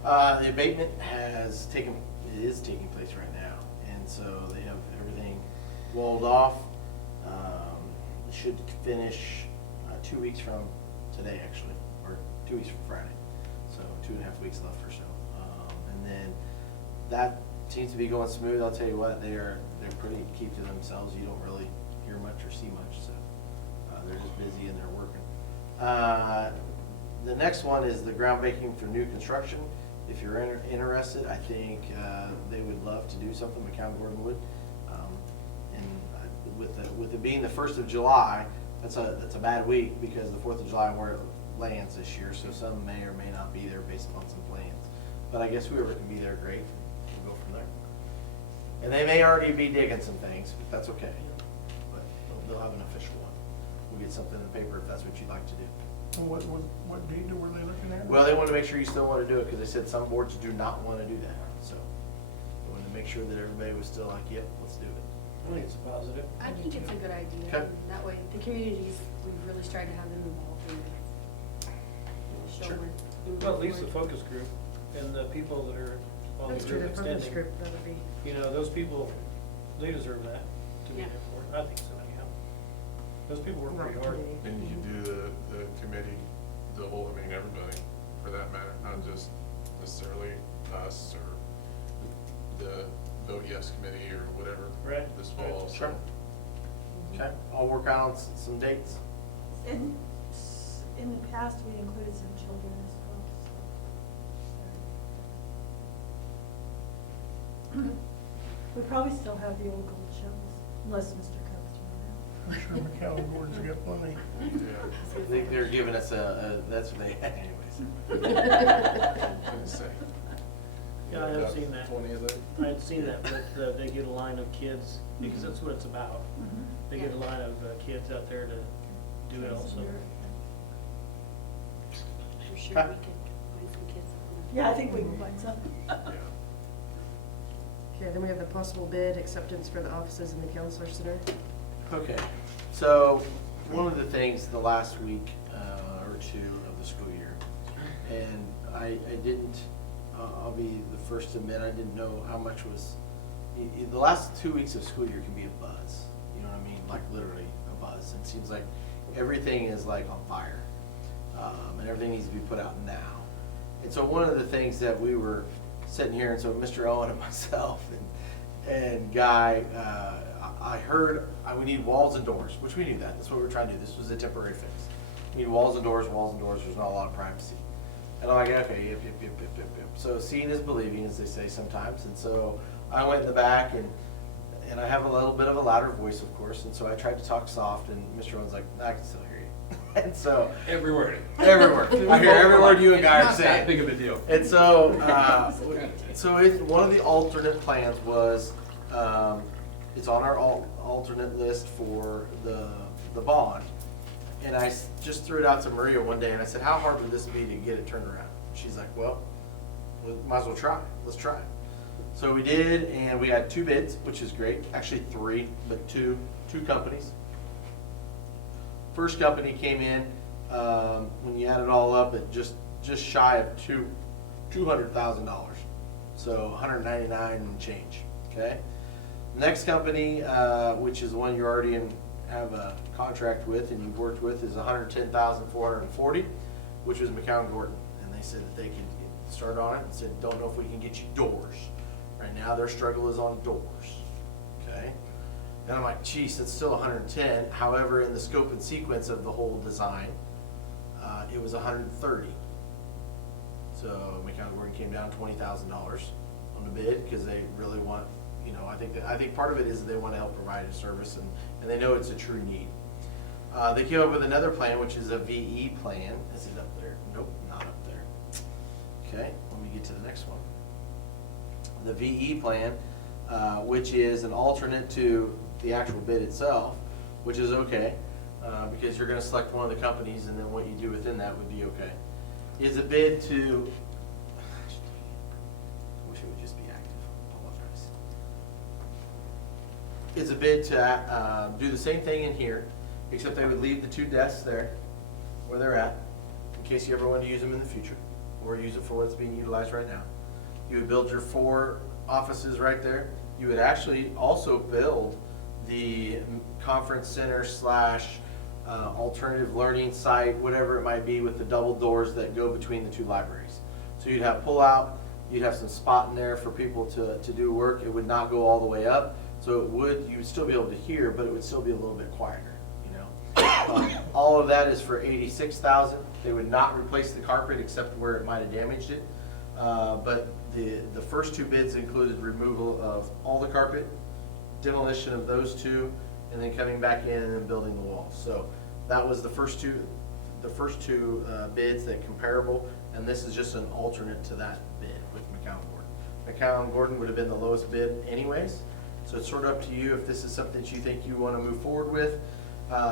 The abatement is taking place right now, and so they have everything walled off. Should finish 2 weeks from today, actually, or 2 weeks from Friday. So 2.5 weeks left or so. And then that seems to be going smooth. I'll tell you what, they're pretty keep to themselves. You don't really hear much or see much, so they're just busy and they're working. The next one is the groundbreaking for new construction. If you're interested, I think they would love to do something, McCown Gordon would. And with it being the 1st of July, that's a bad week because the 4th of July where it lands this year, so some may or may not be there based upon some plans. But I guess whoever can be there, great, we'll go from there. And they may already be digging some things, but that's okay. But they'll have an official one. We'll get something in the paper if that's what you'd like to do. And what date were they looking at? Well, they want to make sure you still want to do it, because they said some boards do not want to do that, so. They wanted to make sure that everybody was still like, yep, let's do it. I think it's a positive. I think it's a good idea. Okay. And that way, the communities, we've really tried to have them involved in it. Show Sure. them Well, at least the focus group and the people that are on the That's true, group the focus extending. group, that would be, You know, those people, they deserve that to be Yeah. there for it. I think so anyhow. Those people work not pretty the hard. committee. And you do the committee, the whole, I mean, everybody, for that matter, not just necessarily us or the OES committee or whatever. Right. This fall, so. Sure. Okay, I'll work out on some dates. In the past, we included some children as well, so. We probably still have the old gold shells, unless Mr. Cubs I'm sure McAllen Gordon's got plenty. Yeah. I think they're giving us that's what they had anyways. Gonna say. Yeah, I have About seen that. 20 of those. I had seen that, but they get a line of kids, because that's what it's about. They get a line of kids out there to do it also. I'm sure we could find some kids. Yeah, I think we can find some. Yeah. Okay, then we have the possible bid acceptance for the offices in the counselor center. Okay, so one of the things the last week or two of the school year, and I didn't, I'll be the first to admit, I didn't know how much was, the last 2 weeks of school year can be a buzz, you know what I mean? Like literally a buzz. It seems like everything is like on fire, and everything needs to be put out now. And so one of the things that we were sitting here, and so Mr. Owen and myself and Guy, I heard we need walls and doors, which we knew that. That's what we were trying to do. This was a temporary fix. We need walls and doors, there's not a lot of privacy. And I'm like, okay, yep. So seeing is believing, as they say sometimes. And so I went in the back, and I have a little bit of a louder voice, of course, and so I tried to talk soft, and Mr. Owen's like, I can still hear you. And so Every word. every word. I hear every word you and Guy are saying. Not that big of a deal. And so, one of the alternate plans was, it's on our alternate list for the bond. And I just threw it out to Maria one day, and I said, how hard would this be to get it turned around? She's like, well, we might as well try. Let's try it. So we did, and we had 2 bids, which is great. Actually 3, but two companies. First company came in, when you add it all up, at just shy of $200,000. So 199 and change, okay? Next company, which is the one you already have a contract with and you've worked with, is $110,440, which was McCown Gordon. And they said that they could start on it, and said, don't know if we can get you doors. Right now, their struggle is on doors, okay? And I'm like, geez, that's still 110. However, in the scope and sequence of the whole design, it was 130. So McCown Gordon came down $20,000 on the bid, because they really want, you know, I think part of it is they want to help provide a service, and they know it's a true need. They came up with another plan, which is a VE plan. Is it up there? Nope, not up there. Okay, let me get to the next one. The VE plan, which is an alternate to the actual bid itself, which is okay, because you're going to select one of the companies, and then what you do within that would be okay. Is a bid to, I wish it would just be active, apologize. Is a bid to do the same thing in here, except they would leave the 2 desks there where they're at, in case you ever want to use them in the future, or use it for what's being utilized right now. You would build your 4 offices right there. You would actually also build the conference center / alternative learning site, whatever it might be, with the double doors that go between the 2 libraries. So you'd have pull out, you'd have some spot in there for people to do work. It would not go all the way up, so you would still be able to hear, but it would still be a little bit quieter, you know. All of that is for $86,000. They would not replace the carpet except where it might have damaged it. But the first 2 bids included removal of all the carpet, demolition of those 2, and then coming back in and then building the walls. So that was the first two bids that comparable, and this is just an alternate to that bid with McCown Gordon. McCown Gordon would have been the lowest bid anyways, so it's sort of up to you if this is something that you think you want to move forward with.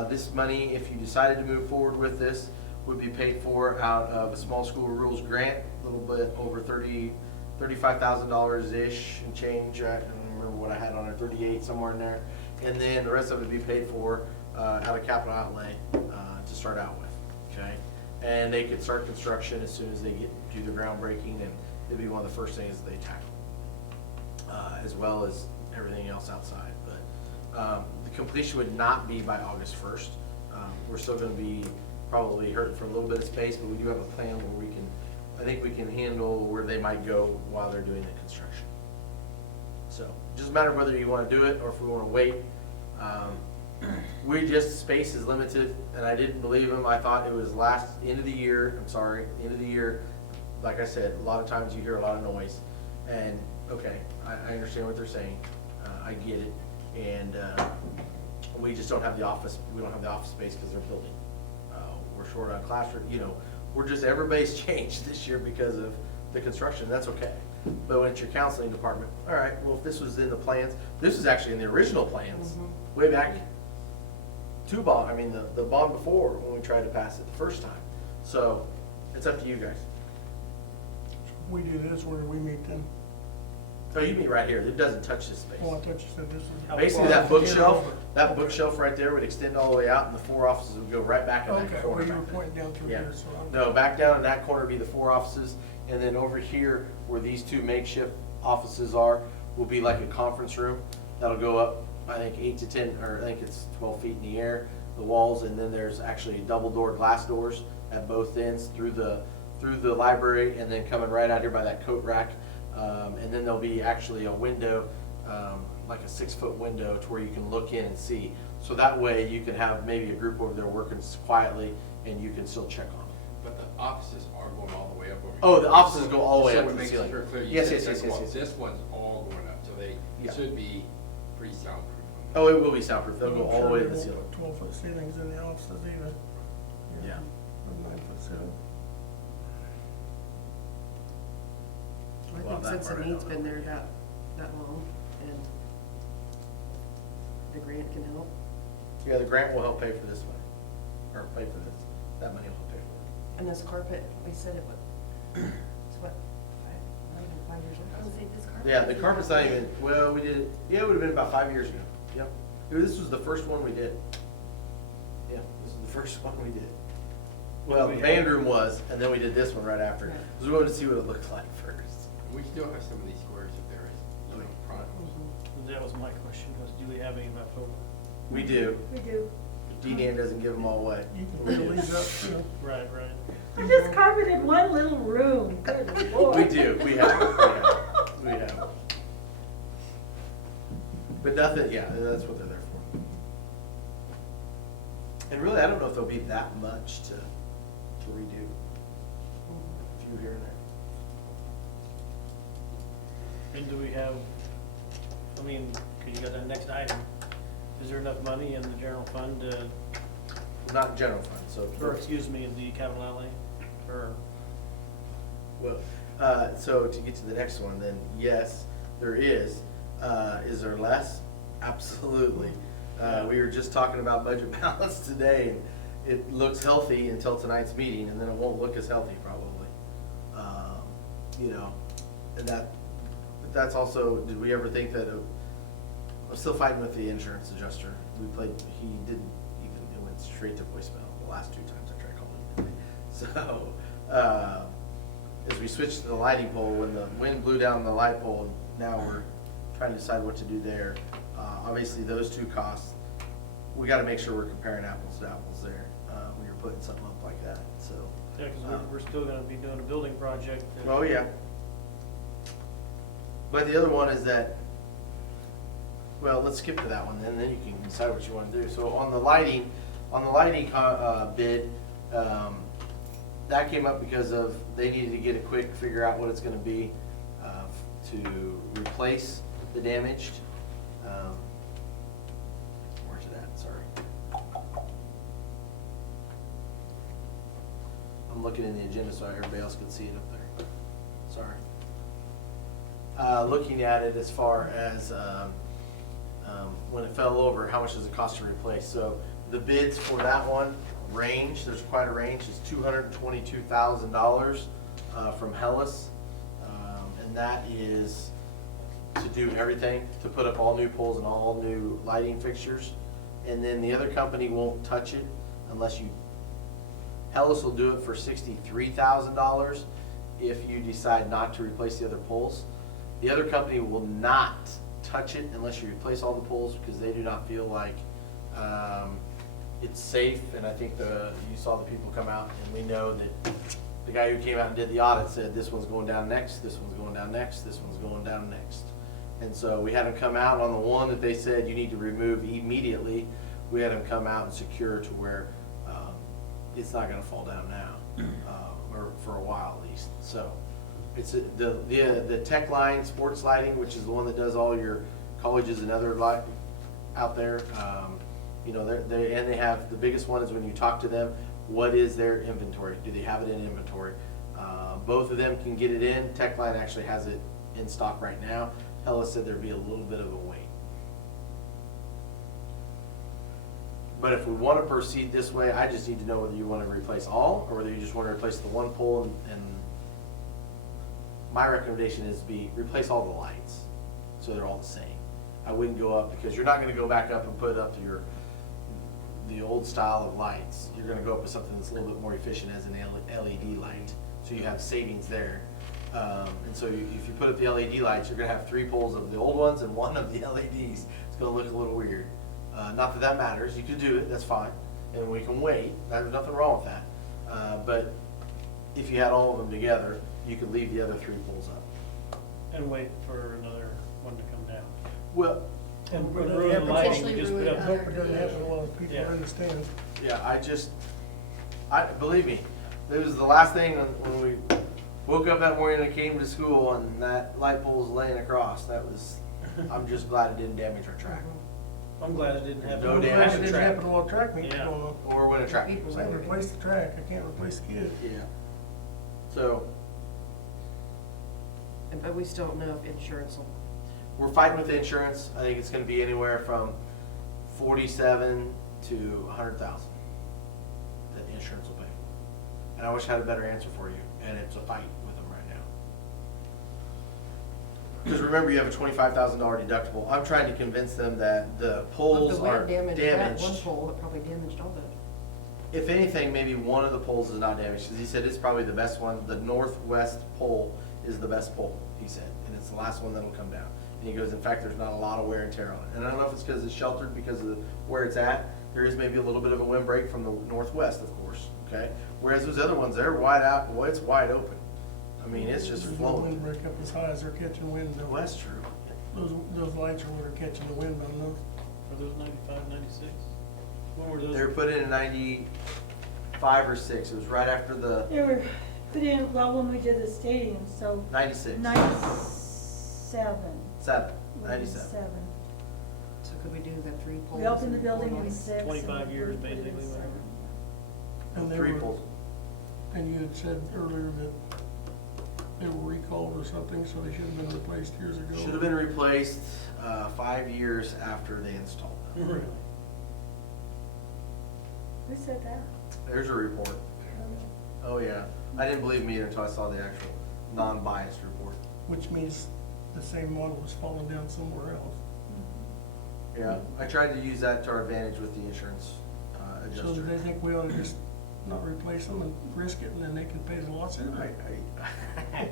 This money, if you decided to move forward with this, would be paid for out of a small school rules grant, a little bit over $35,000-ish and change. I don't remember what I had on it, 38 somewhere in there. And then the rest of it would be paid for out of capital outlay to start out with, okay? And they could start construction as soon as they do the groundbreaking, and it'd be one of the first things they tackle, as well as everything else outside. But the completion would not be by August 1st. We're still gonna be probably hurting for a little bit of space, but we do have a plan where we can, I think we can handle where they might go while they're doing the construction. So, just a matter of whether you wanna do it or if we wanna wait. Space is limited, and I didn't believe him. I thought it was end of the year, end of the year. Like I said, a lot of times you hear a lot of noise, and, okay, I understand what they're saying. I get it, and, we just don't have the office, space because they're building. We're short on classroom, everybody's changed this year because of the construction, that's okay. But when it's your counseling department, all right, well, if this was in the plans, this is actually in the original plans, way back the bond before, when we tried to pass it the first time. So, it's up to you guys. We do this, where do we meet then? So you meet right here, it doesn't touch this space. Oh, I thought you said this was. Basically, that bookshelf right there would extend all the way out, and the 4 offices would go right back in that Okay, corner. well, you were back there. pointing down through Yeah. here, so I'm. No, back down in that corner would be the 4 offices, and then over here, where these 2 makeshift offices are, will be like a conference room. That'll go up, I think, 8 to 10, or I think it's 12 feet in the air, the walls, and then there's actually double door glass doors at both ends through the library, and then coming right out here by that coat rack. And then there'll be actually a window, like a 6-foot window to where you can look in and see. So that way you can have maybe a group over there working quietly, and you can still check on them. But the offices are going all the way up over here. Oh, the offices go all the way So up we to the make ceiling. sure clear, you Yes, said yes, yes, second yes, wall. yes. This one's all going up, so they Yeah. should be pretty soundproof. Oh, it will be soundproof. They'll go all the way to the ceiling. 12-foot ceilings in the offices either. Yeah. 9-foot ceiling. I Well, think that since the part I need's don't been know. there that long, and the grant can help. Yeah, the grant will help pay for this one, or pay for this. That money will help pay for it. And this carpet, we said it would, it's what, not even 5 years old? Yeah, the carpet's not even, well, we did it, yeah, it would've been about 5 years ago. Yep. This was the first one we did. Yeah, this is the first one we did. Well, the band room was, and then we did this one right after. Right. Because we wanted to see what it looked like first. We still have some of these squares if there is, product. That was my question, was do we have any left over? We do. We do. D-Dan doesn't give them all away. You can fill these up too. Right. I just carpeted one little room, good lord. We do, we have. But nothing, yeah, that's what they're there for. And really, I don't know if there'll be that much to redo. A few here and there. And do we have, because you got that next item, is there enough money in the general fund to, Not general fund, so. or excuse me, the capital outlay? Or, Well, so to get to the next one, then, yes, there is. Is there less? Absolutely. We were just talking about budget balance today, and it looks healthy until tonight's meeting, and then it won't look as healthy probably. And that's also, did we ever think that, I'm still fighting with the insurance adjuster. It went straight to voicemail the last 2 times I tried calling him. So, as we switched to the lighting pole, when the wind blew down the light pole, now we're trying to decide what to do there. Obviously, those 2 costs, we gotta make sure we're comparing apples to apples there. When you're putting something up like that, so. yeah, because we're still gonna be doing a building project. Oh, yeah. But the other one is that, well, let's skip to that one, then you can decide what you want to do. So on the lighting bid, that came up because of, they needed to get it quick, figure out what it's gonna be to replace the damaged. Where's it at? Sorry. I'm looking in the agenda so everybody else could see it up there. Sorry. Looking at it as far as when it fell over, how much does it cost to replace? So the bids for that one range, there's quite a range, it's $222,000 from Hellas. And that is to do everything, to put up all new poles and all new lighting fixtures. And then the other company won't touch it unless you, Hellas will do it for $63,000 if you decide not to replace the other poles. The other company will not touch it unless you replace all the poles because they do not feel like it's safe. And I think you saw the people come out, and we know that the guy who came out and did the audit said this one's going down next, this one's going down next, this one's going down next. And so we had them come out on the one that they said you need to remove immediately. We had them come out and secure to where it's not going to fall down now, or for a while at least. So it's the Tech Line Sports Lighting, which is the one that does all your colleges and other light out there. You know, they have, the biggest one is when you talk to them, what is their inventory? Do they have it in inventory? Both of them can get it in. Tech Line actually has it in stock right now. Hellas said there'd be a little bit of a wait. But if we want to proceed this way, I just need to know whether you want to replace all or whether you just want to replace the one pole. And my recommendation is replace all the lights so they're all the same. I wouldn't go up because you're not going to go back up and put up the old style of lights. You're going to go up with something that's a little bit more efficient as an LED light. So you have savings there. And so if you put up the LED lights, you're going to have 3 poles of the old ones and 1 of the LEDs. It's going to look a little weird. Not that that matters. You could do it. That's fine. And we can wait. There's nothing wrong with that. But if you had all of them together, you could leave the other 3 poles up. And wait for another one to come down. Well, And But ruin yeah, the lighting, we potentially just put ruin up. I hope it doesn't happen to a lot of people Yeah. understand. yeah, believe me, it was the last thing when we woke up that morning and came to school and that light pole was laying across. I'm just glad it didn't damage our track. I'm glad it didn't happen. No I'm glad damage it to didn't track. happen while track meet was Yeah. going on. Or when a track meet was I can happening. replace the track, I can't replace the kid. Yeah. So, But we still don't know if insurance will, we're fighting with the insurance. I think it's gonna be anywhere from 47 to 100,000 that the insurance will pay. And I wish I had a better answer for you, and it's a fight with them right now. Because remember, you have a $25,000 deductible. I'm trying to convince them that the if poles the are wind damaged that one damaged. pole, it probably damaged all that. If anything, maybe one of the poles is not damaged, because he said it's probably the best one. The northwest pole is the best pole, he said, and it's the last one that'll come down. And he goes, in fact, there's not a lot of wear and tear on it. And I don't know if it's because it's sheltered because of where it's at. There is maybe a little bit of a wind break from the northwest, of course, okay? Whereas those other ones, they're wide out, well, it's wide open. I mean, it's just There's no flowing. wind break up as high as they're catching wind. though. Well, that's true. Those lights are what are catching the wind on those. Are those 95, 96? When were those? They were put in 95 or 6. It was right after the They were put in, well, when we did the stadium, so 96. 97. 97. So could we do the 3 poles? We opened the and building 4 in lights? 6. 25 and years, we put it in basically, 7. whatever. And they 3 were- poles. And you had said earlier that they were recalled or something, so they should have been replaced years ago. Should have been replaced 5 years after they installed them. Really? Who said that? There's a report. Oh, yeah. I didn't believe me either until I saw the actual non-biased report. Which means the same model was falling down somewhere else. Yeah, I tried to use that to our advantage with the insurance So do adjuster. they think we ought to just not replace them and risk it and then they can pay the loss in it? I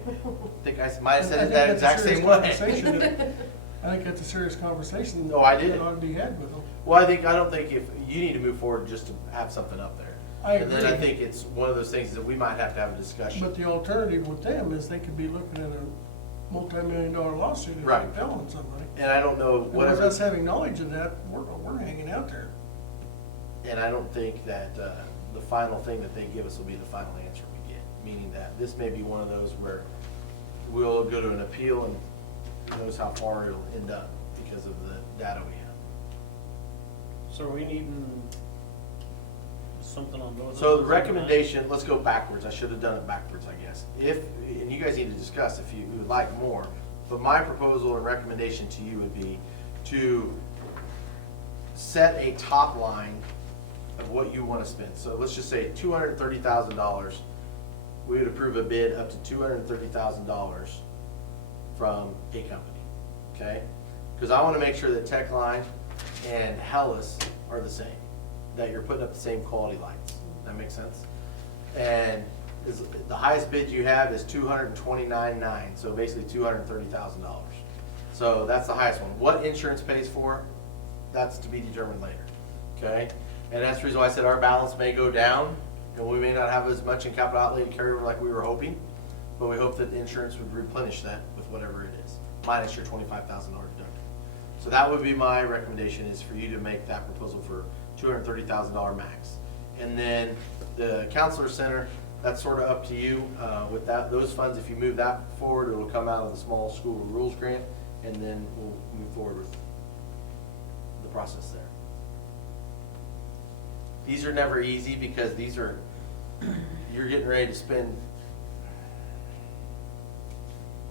think I might have said I it think that that's a exact serious same way. conversation. I think that's a serious conversation. No, I did. That ought to be had with them. Well, I don't think if, you need to move forward just to have something up there. I And then I agree. think it's one of those things that we might have to have a discussion. But the alternative with them is they could be looking at a multi-million-dollar lawsuit if Right. they fell on somebody. And I don't know, And with whatever, us having knowledge of that, we're hanging out there. and I don't think that the final thing that they give us will be the final answer we get. Meaning that this may be one of those where we'll go to an appeal and who knows how far it'll end up because of the data we have. So are we needing something on both? So of the those? recommendation, let's go backwards. I should have done it backwards, I guess. And you guys need to discuss if you would like more. But my proposal and recommendation to you would be to set a top line of what you wanna spend. So let's just say $230,000, we would approve a bid up to $230,000 from a company, okay? Because I wanna make sure that Techline and Hellas are the same, that you're putting up the same quality lights. That makes sense? And the highest bid you have is $229,900, so basically $230,000. So that's the highest one. What insurance pays for, that's to be determined later, okay? And that's the reason why I said our balance may go down, and we may not have as much in capital outlay to carry over like we were hoping, but we hope that the insurance would replenish that with whatever it is, minus your $25,000 deductible. So that would be my recommendation, is for you to make that proposal for $230,000 max. And then the counselor center, that's sort of up to you. With that, those funds, if you move that forward, it'll come out of the small school rules grant, and then we'll move forward with the process there. These are never easy because these are, you're getting ready to spend,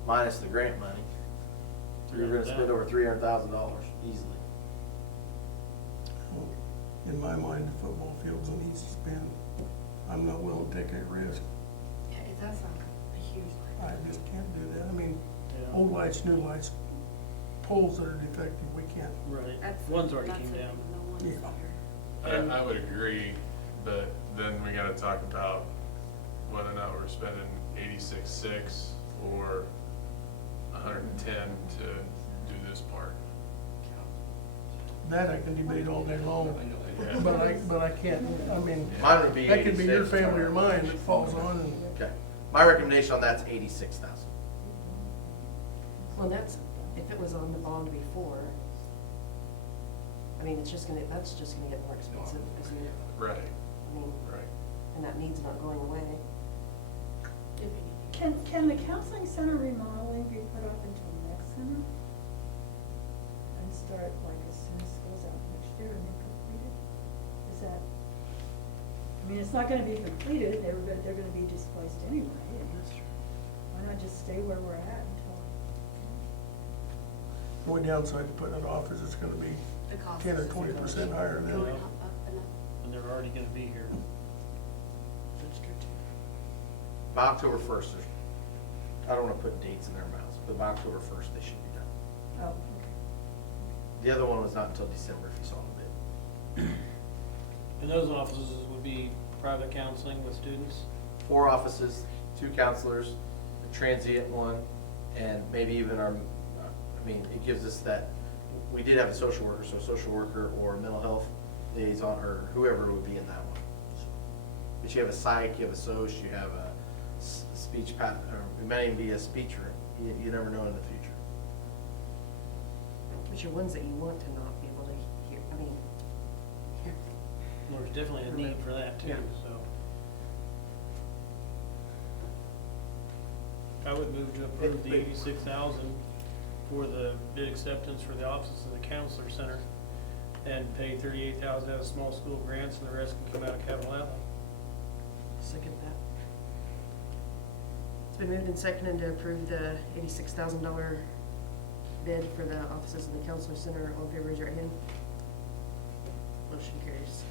minus the grant money, you're gonna spend over $300,000 easily. In my mind, the football field's an easy spend. I'm not willing to take that risk. Yeah, it does sound a huge. I just can't do that. I mean, Yeah. old lights, new lights, poles that are defective, we can't. Right, That's- one's already that's came a- down. the ones Yeah. that are- I would agree, but then we gotta talk about whether or not we're spending 86.6 or 110 to do this part. That I can debate all day long, Yeah. but I can't, I mean, Mine would be that could be your 86. family or mine that falls on, and Okay, my recommendation on that's 86,000. Well, that's, if it was on the bond before, I mean, it's just gonna, that's just gonna get more expensive, isn't it? Right, I mean, right. and that need's not going away. Can the counseling center remodeling be put off until next summer? And start like as soon as school's out next year and they're completed? Is that, I mean, it's not gonna be completed, they're gonna be displaced anyway. and Why not just stay where we're at until? the only downside to putting it off is it's gonna be The cost 10 or is 20% higher than. going up and up. And they're already gonna be here. That's true too. By October 1st, I don't wanna put dates in their mouths, but by October 1st, they should be done. Oh, okay. The other one was not until December, if you saw the bid. And those offices would be private counseling with students? 4 offices, 2 counselors, a transient one, and maybe even our, I mean, it gives us that, we did have a social worker, so a social worker or mental health liaison, or whoever would be in that one. But you have a psych, you have a soc, you have a speech path, or it might even be a speech room. You never know in the future. Which are ones that you want to not be able to hear, I mean, There's definitely a need for that too, Yeah. so. I would move to approve the 86,000 for the bid acceptance for the offices of the counselor center, and pay 38,000 out of small school grants, and the rest can come out of capital outlay. second that. It's been moved and seconded to approve the $86,000 bid for the offices in the counselor center. All in favor, raise your hand. Motion carries.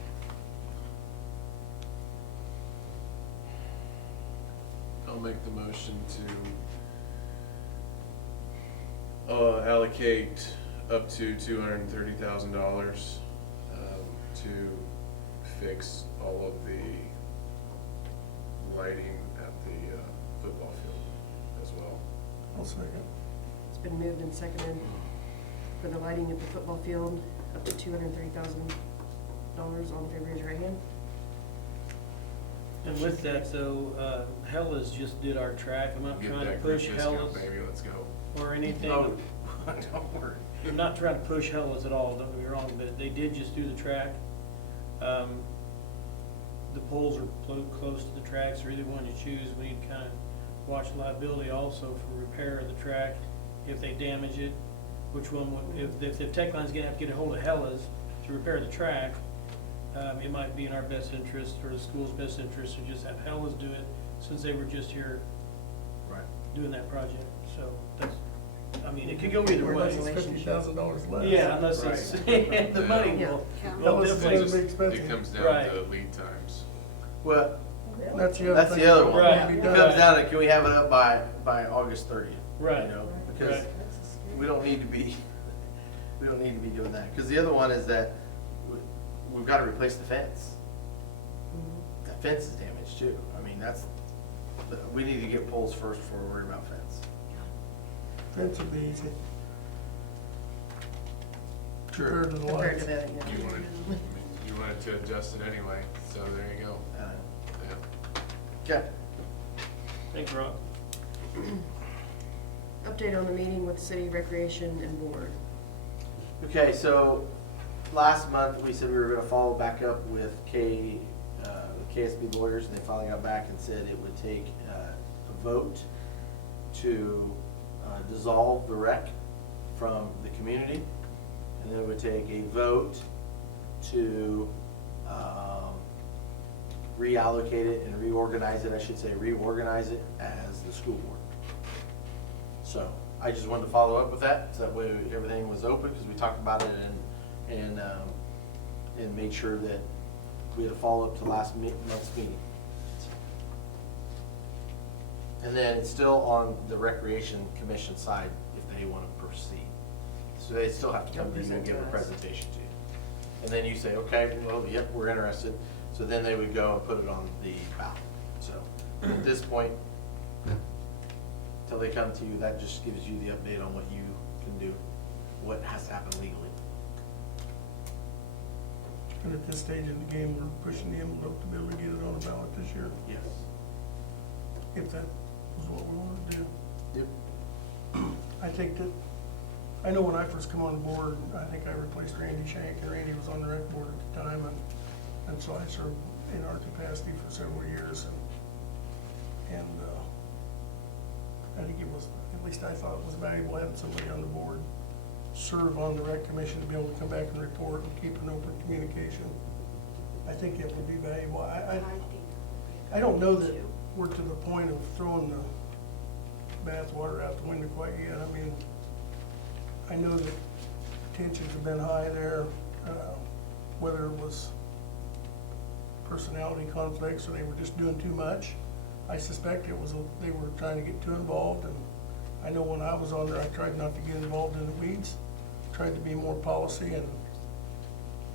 I'll make the motion to allocate up to $230,000 to fix all of the lighting at the football field as well. I'll second. It's been moved and seconded for the lighting at the football field up to $230,000. All in favor, raise your right hand. And with that though, Hellas just did our track. I'm not Get trying to that group push discount, Hellas baby, let's go. or anything. No, don't worry. I'm not trying to push Hellas at all, don't get me wrong, but they did just do the track. The poles are close to the tracks, or either one you choose. We need to kind of watch liability also for repair of the track. If they damage it, which one would, if Techline's gonna have to get a hold of Hellas to repair the track, it might be in our best interest, or the school's best interest, to just have Hellas do it, since they were just here Right. doing that project. So that's I mean, it could go either way. Unless it's $50,000 less. Yeah, unless it's, the money will, Yeah. will Unless it's gonna definitely, be expensive. It comes down Right. to lead times. Well, That's the other that's thing. the other one. Right. Be It done. comes down to, can we have it up by August 30th? Right. You know, because Right. That's a scary. we don't need to be, we don't need to be doing that. Because the other one is that we've got to replace the fence. That fence is damaged too. I mean, we need to get poles first before we worry about fence. Fence would be easy. Compared to the Compared to lights. that, yeah. You wanted, I mean, you wanted to adjust it anyway, so there you go. Yeah. Okay. thanks, Rob. Update on the meeting with city recreation and board. Okay, so last month, we said we were gonna follow back up with KSB lawyers, and they finally got back and said it would take a vote to dissolve the rec from the community, and then it would take a vote to reallocate it and reorganize it, I should say, reorganize it as the school board. So I just wanted to follow up with that, so that way everything was open, because we talked about it and made sure that we had a follow-up to last month's meeting. And then it's still on the Recreation Commission side if they want to proceed. So they still have to come to you and give a presentation to you. And then you say, okay, well, yep, we're interested. So then they would go and put it on the ballot. So at this point, till they come to you, that just gives you the update on what you can do, what has to happen legally. And at this stage in the game, we're pushing the envelope to be able to get it on the ballot this year, Yes. if that was what we wanted to do. Yep. I think that, I know when I first come on board, I think I replaced Randy Shank, and Randy was on the rec board at the time, and so I served in our capacity for several years, and I think it was, at least I thought it was valuable having somebody on the board serve on the rec commission to be able to come back and report and keep an open communication. I think it would be valuable. I don't know that we're to the point of throwing the bathwater out the window quite yet. I mean, I know that tensions have been high there, whether it was personality conflicts or they were just doing too much. I suspect it was, they were trying to get too involved, and I know when I was on there, I tried not to get involved in the weeds, tried to be more policy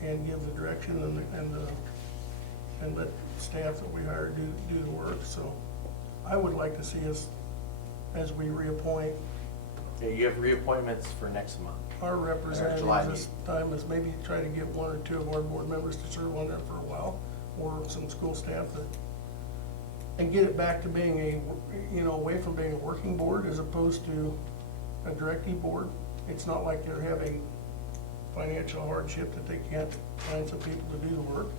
and give the direction and let staff that we hired do the work. So I would like to see us, as we reappoint Yeah, you have reappointments for next month. our July representatives this time, is maybe try to get one or two of our board members to serve on there for a while, or some school staff and get it back to being away from being a working board as opposed to a directing board. It's not like they're having financial hardship that they can't find some people to do the work.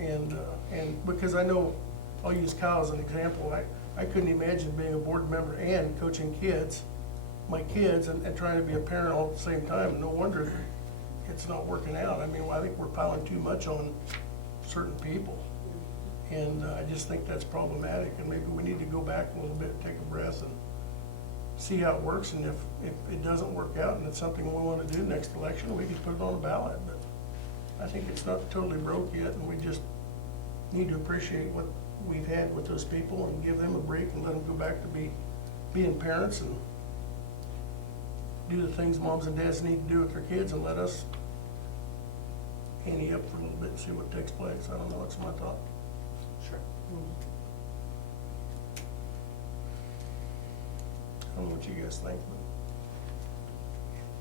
And because I know, I'll use Kyle as an example, I couldn't imagine being a board member and coaching my kids, and trying to be a parent all at the same time. No wonder it's not working out. I mean, I think we're piling too much on certain people. And I just think that's problematic, and maybe we need to go back a little bit, take a breath, and see how it works. And if it doesn't work out and it's something we want to do next election, we can put it on the ballot. But I think it's not totally broke yet, and we just need to appreciate what we've had with those people and give them a break and let them go back to being parents and do the things moms and dads need to do with their kids, and let us ante up for a little bit and see what takes place. I don't know, it's my thought. Sure. I don't know what you guys think,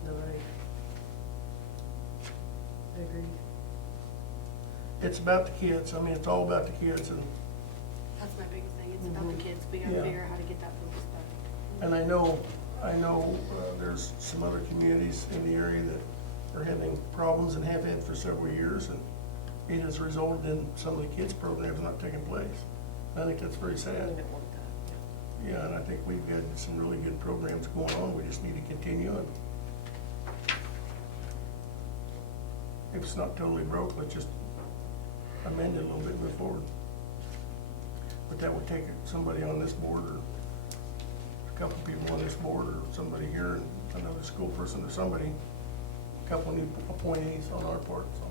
but No, I agree. it's about the kids. I mean, it's all about the kids, and That's my biggest thing, it's about the kids, we gotta Yeah. figure out how to get that focus back. And I know, there's some other communities in the area that are having problems and have had for several years, and it has resulted in some of the kids' programs not taking place. I think that's very We sad. don't want that. Yeah, and I think we've got some really good programs going on, we just need to continue, and if it's not totally broke, let's just amend it a little bit, move forward. But that would take somebody on this board or a couple people on this board or somebody here and another school person or somebody, a couple new appointees on our part, so.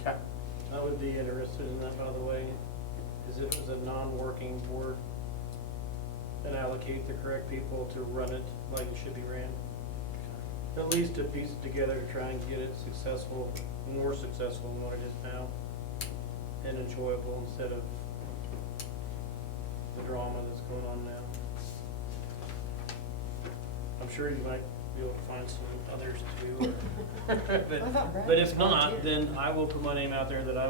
Okay. I would be interested in that, by the way, is if it was a non-working board, and allocate the correct people to run it like it should be ran. At least to piece it together to try and get it successful, more successful than what it is now, and enjoyable instead of the drama that's going on now. I'm sure you might be able to find some others too. I thought Brad But was if not, volunteer. then I will put my name out there that I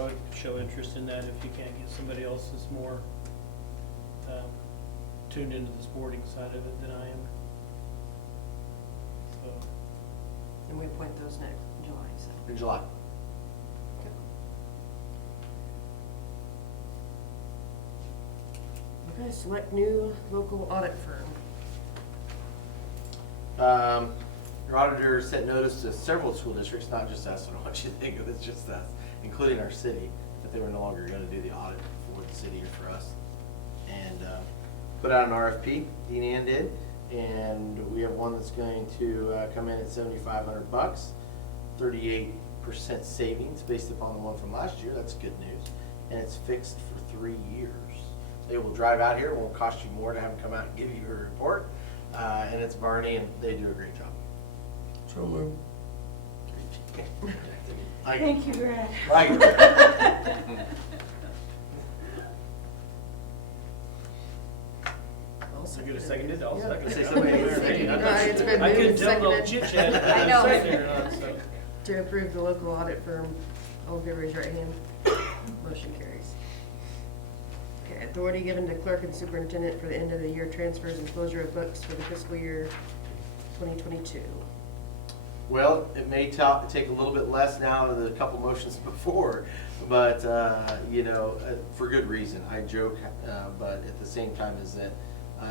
would show interest in that if you can't get somebody else that's more tuned into the sporting side of it than I am. So, And we appoint those next July, so. In July. Okay, select new local audit firm. Your auditor sent notice to several school districts, not just us, I don't want you to think of it's just us, including our city, that they were no longer gonna do the audit for the city or for us. And, put out an RFP, Dean Ann did, and we have one that's going to, come in at $7,500, 38% savings based upon the one from last year, that's good news. And it's fixed for 3 years. They will drive out here, it won't cost you more to have them come out and give you a report. And it's Barney, and they do a great job. So moved. Thank you, Brad. Right. so get a seconded, I'll Yeah. second Say it. somebody- It's been I moved couldn't and tell the seconded. chit chat. if I was know. seconded or not, so. To approve the local audit firm, all in favor, raise your right hand. Motion carries. Okay, authority given to clerk and superintendent for the end of the year transfers and closure of books for the fiscal year 2022. Well, it may take a little bit less now than the couple motions before, but, you know, for good reason. I joke, but at the same time is that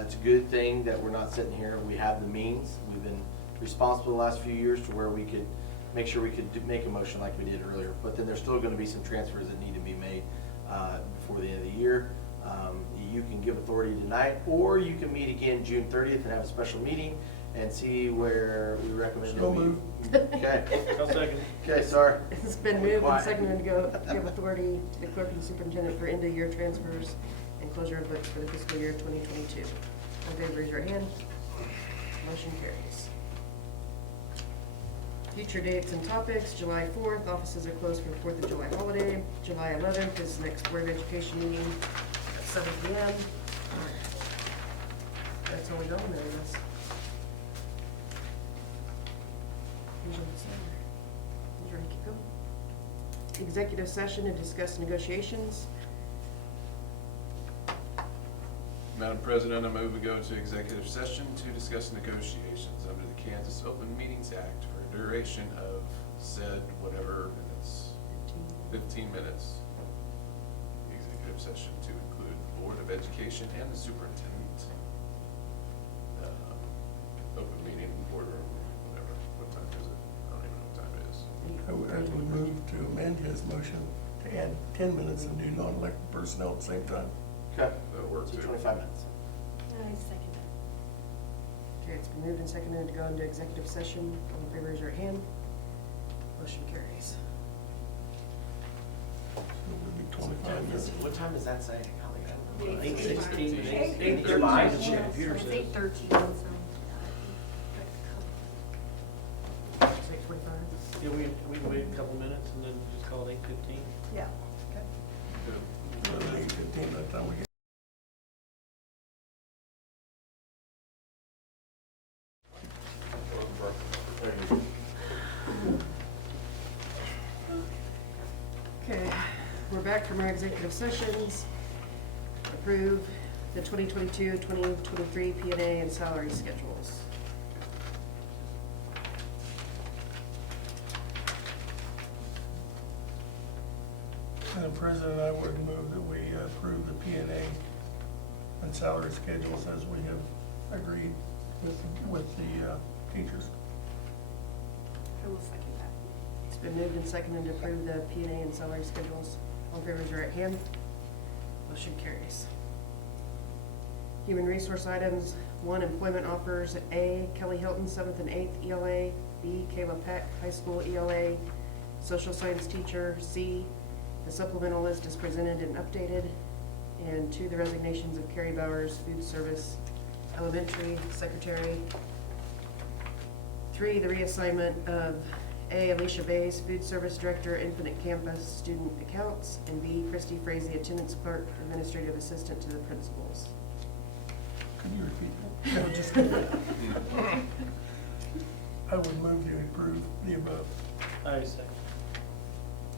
it's a good thing that we're not sitting here. We have the means. We've been responsible the last few years to where we could make sure we could make a motion like we did earlier. But then there's still gonna be some transfers that need to be made before the end of the year. You can give authority tonight, or you can meet again June 30th and have a special meeting and see where we recommend that So we. moved. Okay. I'll second. Okay, sorry. It's been Be moved and quiet. seconded to go give authority to the clerk and superintendent for end of year transfers and closure of books for the fiscal year 2022. All in favor, raise your hand. Motion carries. Future dates and topics, July 4th, offices are closed for the 4th of July holiday. July 11th is the next Board of Education meeting at 7 p.m. That's all we got on there, I guess. Who's on the side? Who's ready to keep going? Executive session to discuss negotiations. Madam President, I move we go to executive session to discuss negotiations under the Kansas Open Meetings Act for a duration of said whatever minutes, 15 minutes. Executive session to include the Board of Education and the superintendent. Open meeting, boardroom, whatever. What time is it? I don't even know what time it is. I would move to amend his motion to add 10 minutes and do non-elected personnel at the same time. Okay. That'll work So too. 25 minutes. I second that. Okay, it's been moved and seconded to go into executive session. All in favor, raise your hand. Motion carries. So it would be 25 minutes. What time does that say? Golly, I don't know. 8:16, 8:13. 8:13 is what the computer It's says. 8:13, so. 6:45. Yeah, we can wait a couple minutes and then just call it 8:15. Yeah. Good. So then 8:15 by the time we get. Okay, we're back from our executive sessions. Approve the 2022-2023 P&A and salary schedules. Madam President, I would move that we approve the P&A and salary schedules as we have agreed with the teachers. I will second that. It's been moved and seconded to approve the P&A and salary schedules. All in favor, raise your right hand. Motion carries. Human resource items, 1, employment offers, A, Kelly Hilton, 7th and 8th ELA, B, Kayla Peck, high school ELA, social science teacher, C, the supplemental list is presented and updated, and 2, the resignations of Carrie Bowers, food service, elementary secretary, 3, the reassignment of A, Alicia Bays, food service director, Infinite Campus, student accounts, and B, Christy Frazee, attendance clerk, administrative assistant to the principals. Could you repeat that? No, just, I would move to approve the above. I second.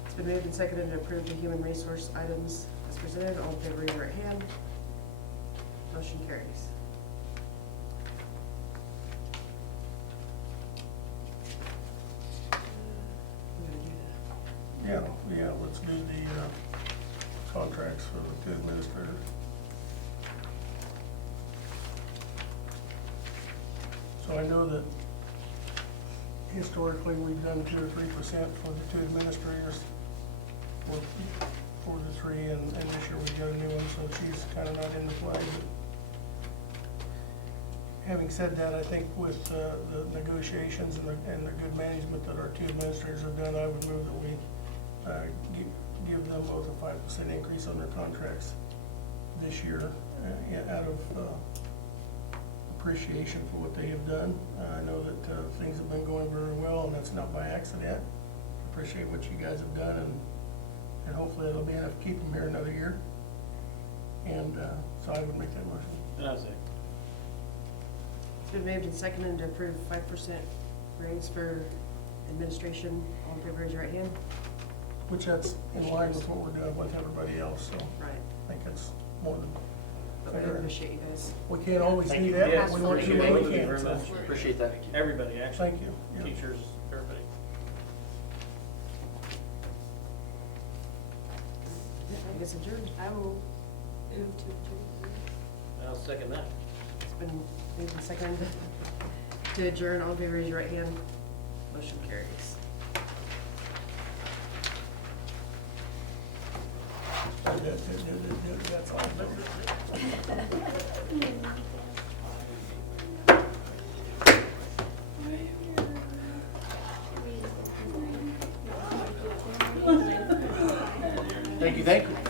It's been moved and seconded to approve the human resource items as presented. All in favor, raise your right hand. Motion carries. We're gonna do Yeah, let's do the contracts for the two administrators. So I know that historically, we've done 2 or 3% for the two administrators for the 3, and this year we've got a new one, so she's kind of not in the play. But having said that, I think with the negotiations and the good management that our 2 administrators have done, I would move that we give them both a 5% increase on their contracts this year out of appreciation for what they have done. I know that things have been going very well, and that's not by accident. Appreciate what you guys have done, and hopefully it'll be enough to keep them here another year. And so I would make that motion. And I second. It's been moved and seconded to approve 5% raise for administration. All in favor, raise your right hand. Which that's in line with what we're doing with everybody else, so Right. I think it's more than But we fair. appreciate you guys. We can't always Thank do you. that, Yes, but we want to do appreciate what both we of you can, very so. much. Appreciate that. Everybody, actually. Thank you. Yeah. Teachers, everybody. I guess adjourned. I will move to adjourn. I'll second that. It's been moved and seconded to adjourn. All in favor, raise your right hand. Motion carries. That's all. Thank you, thank you.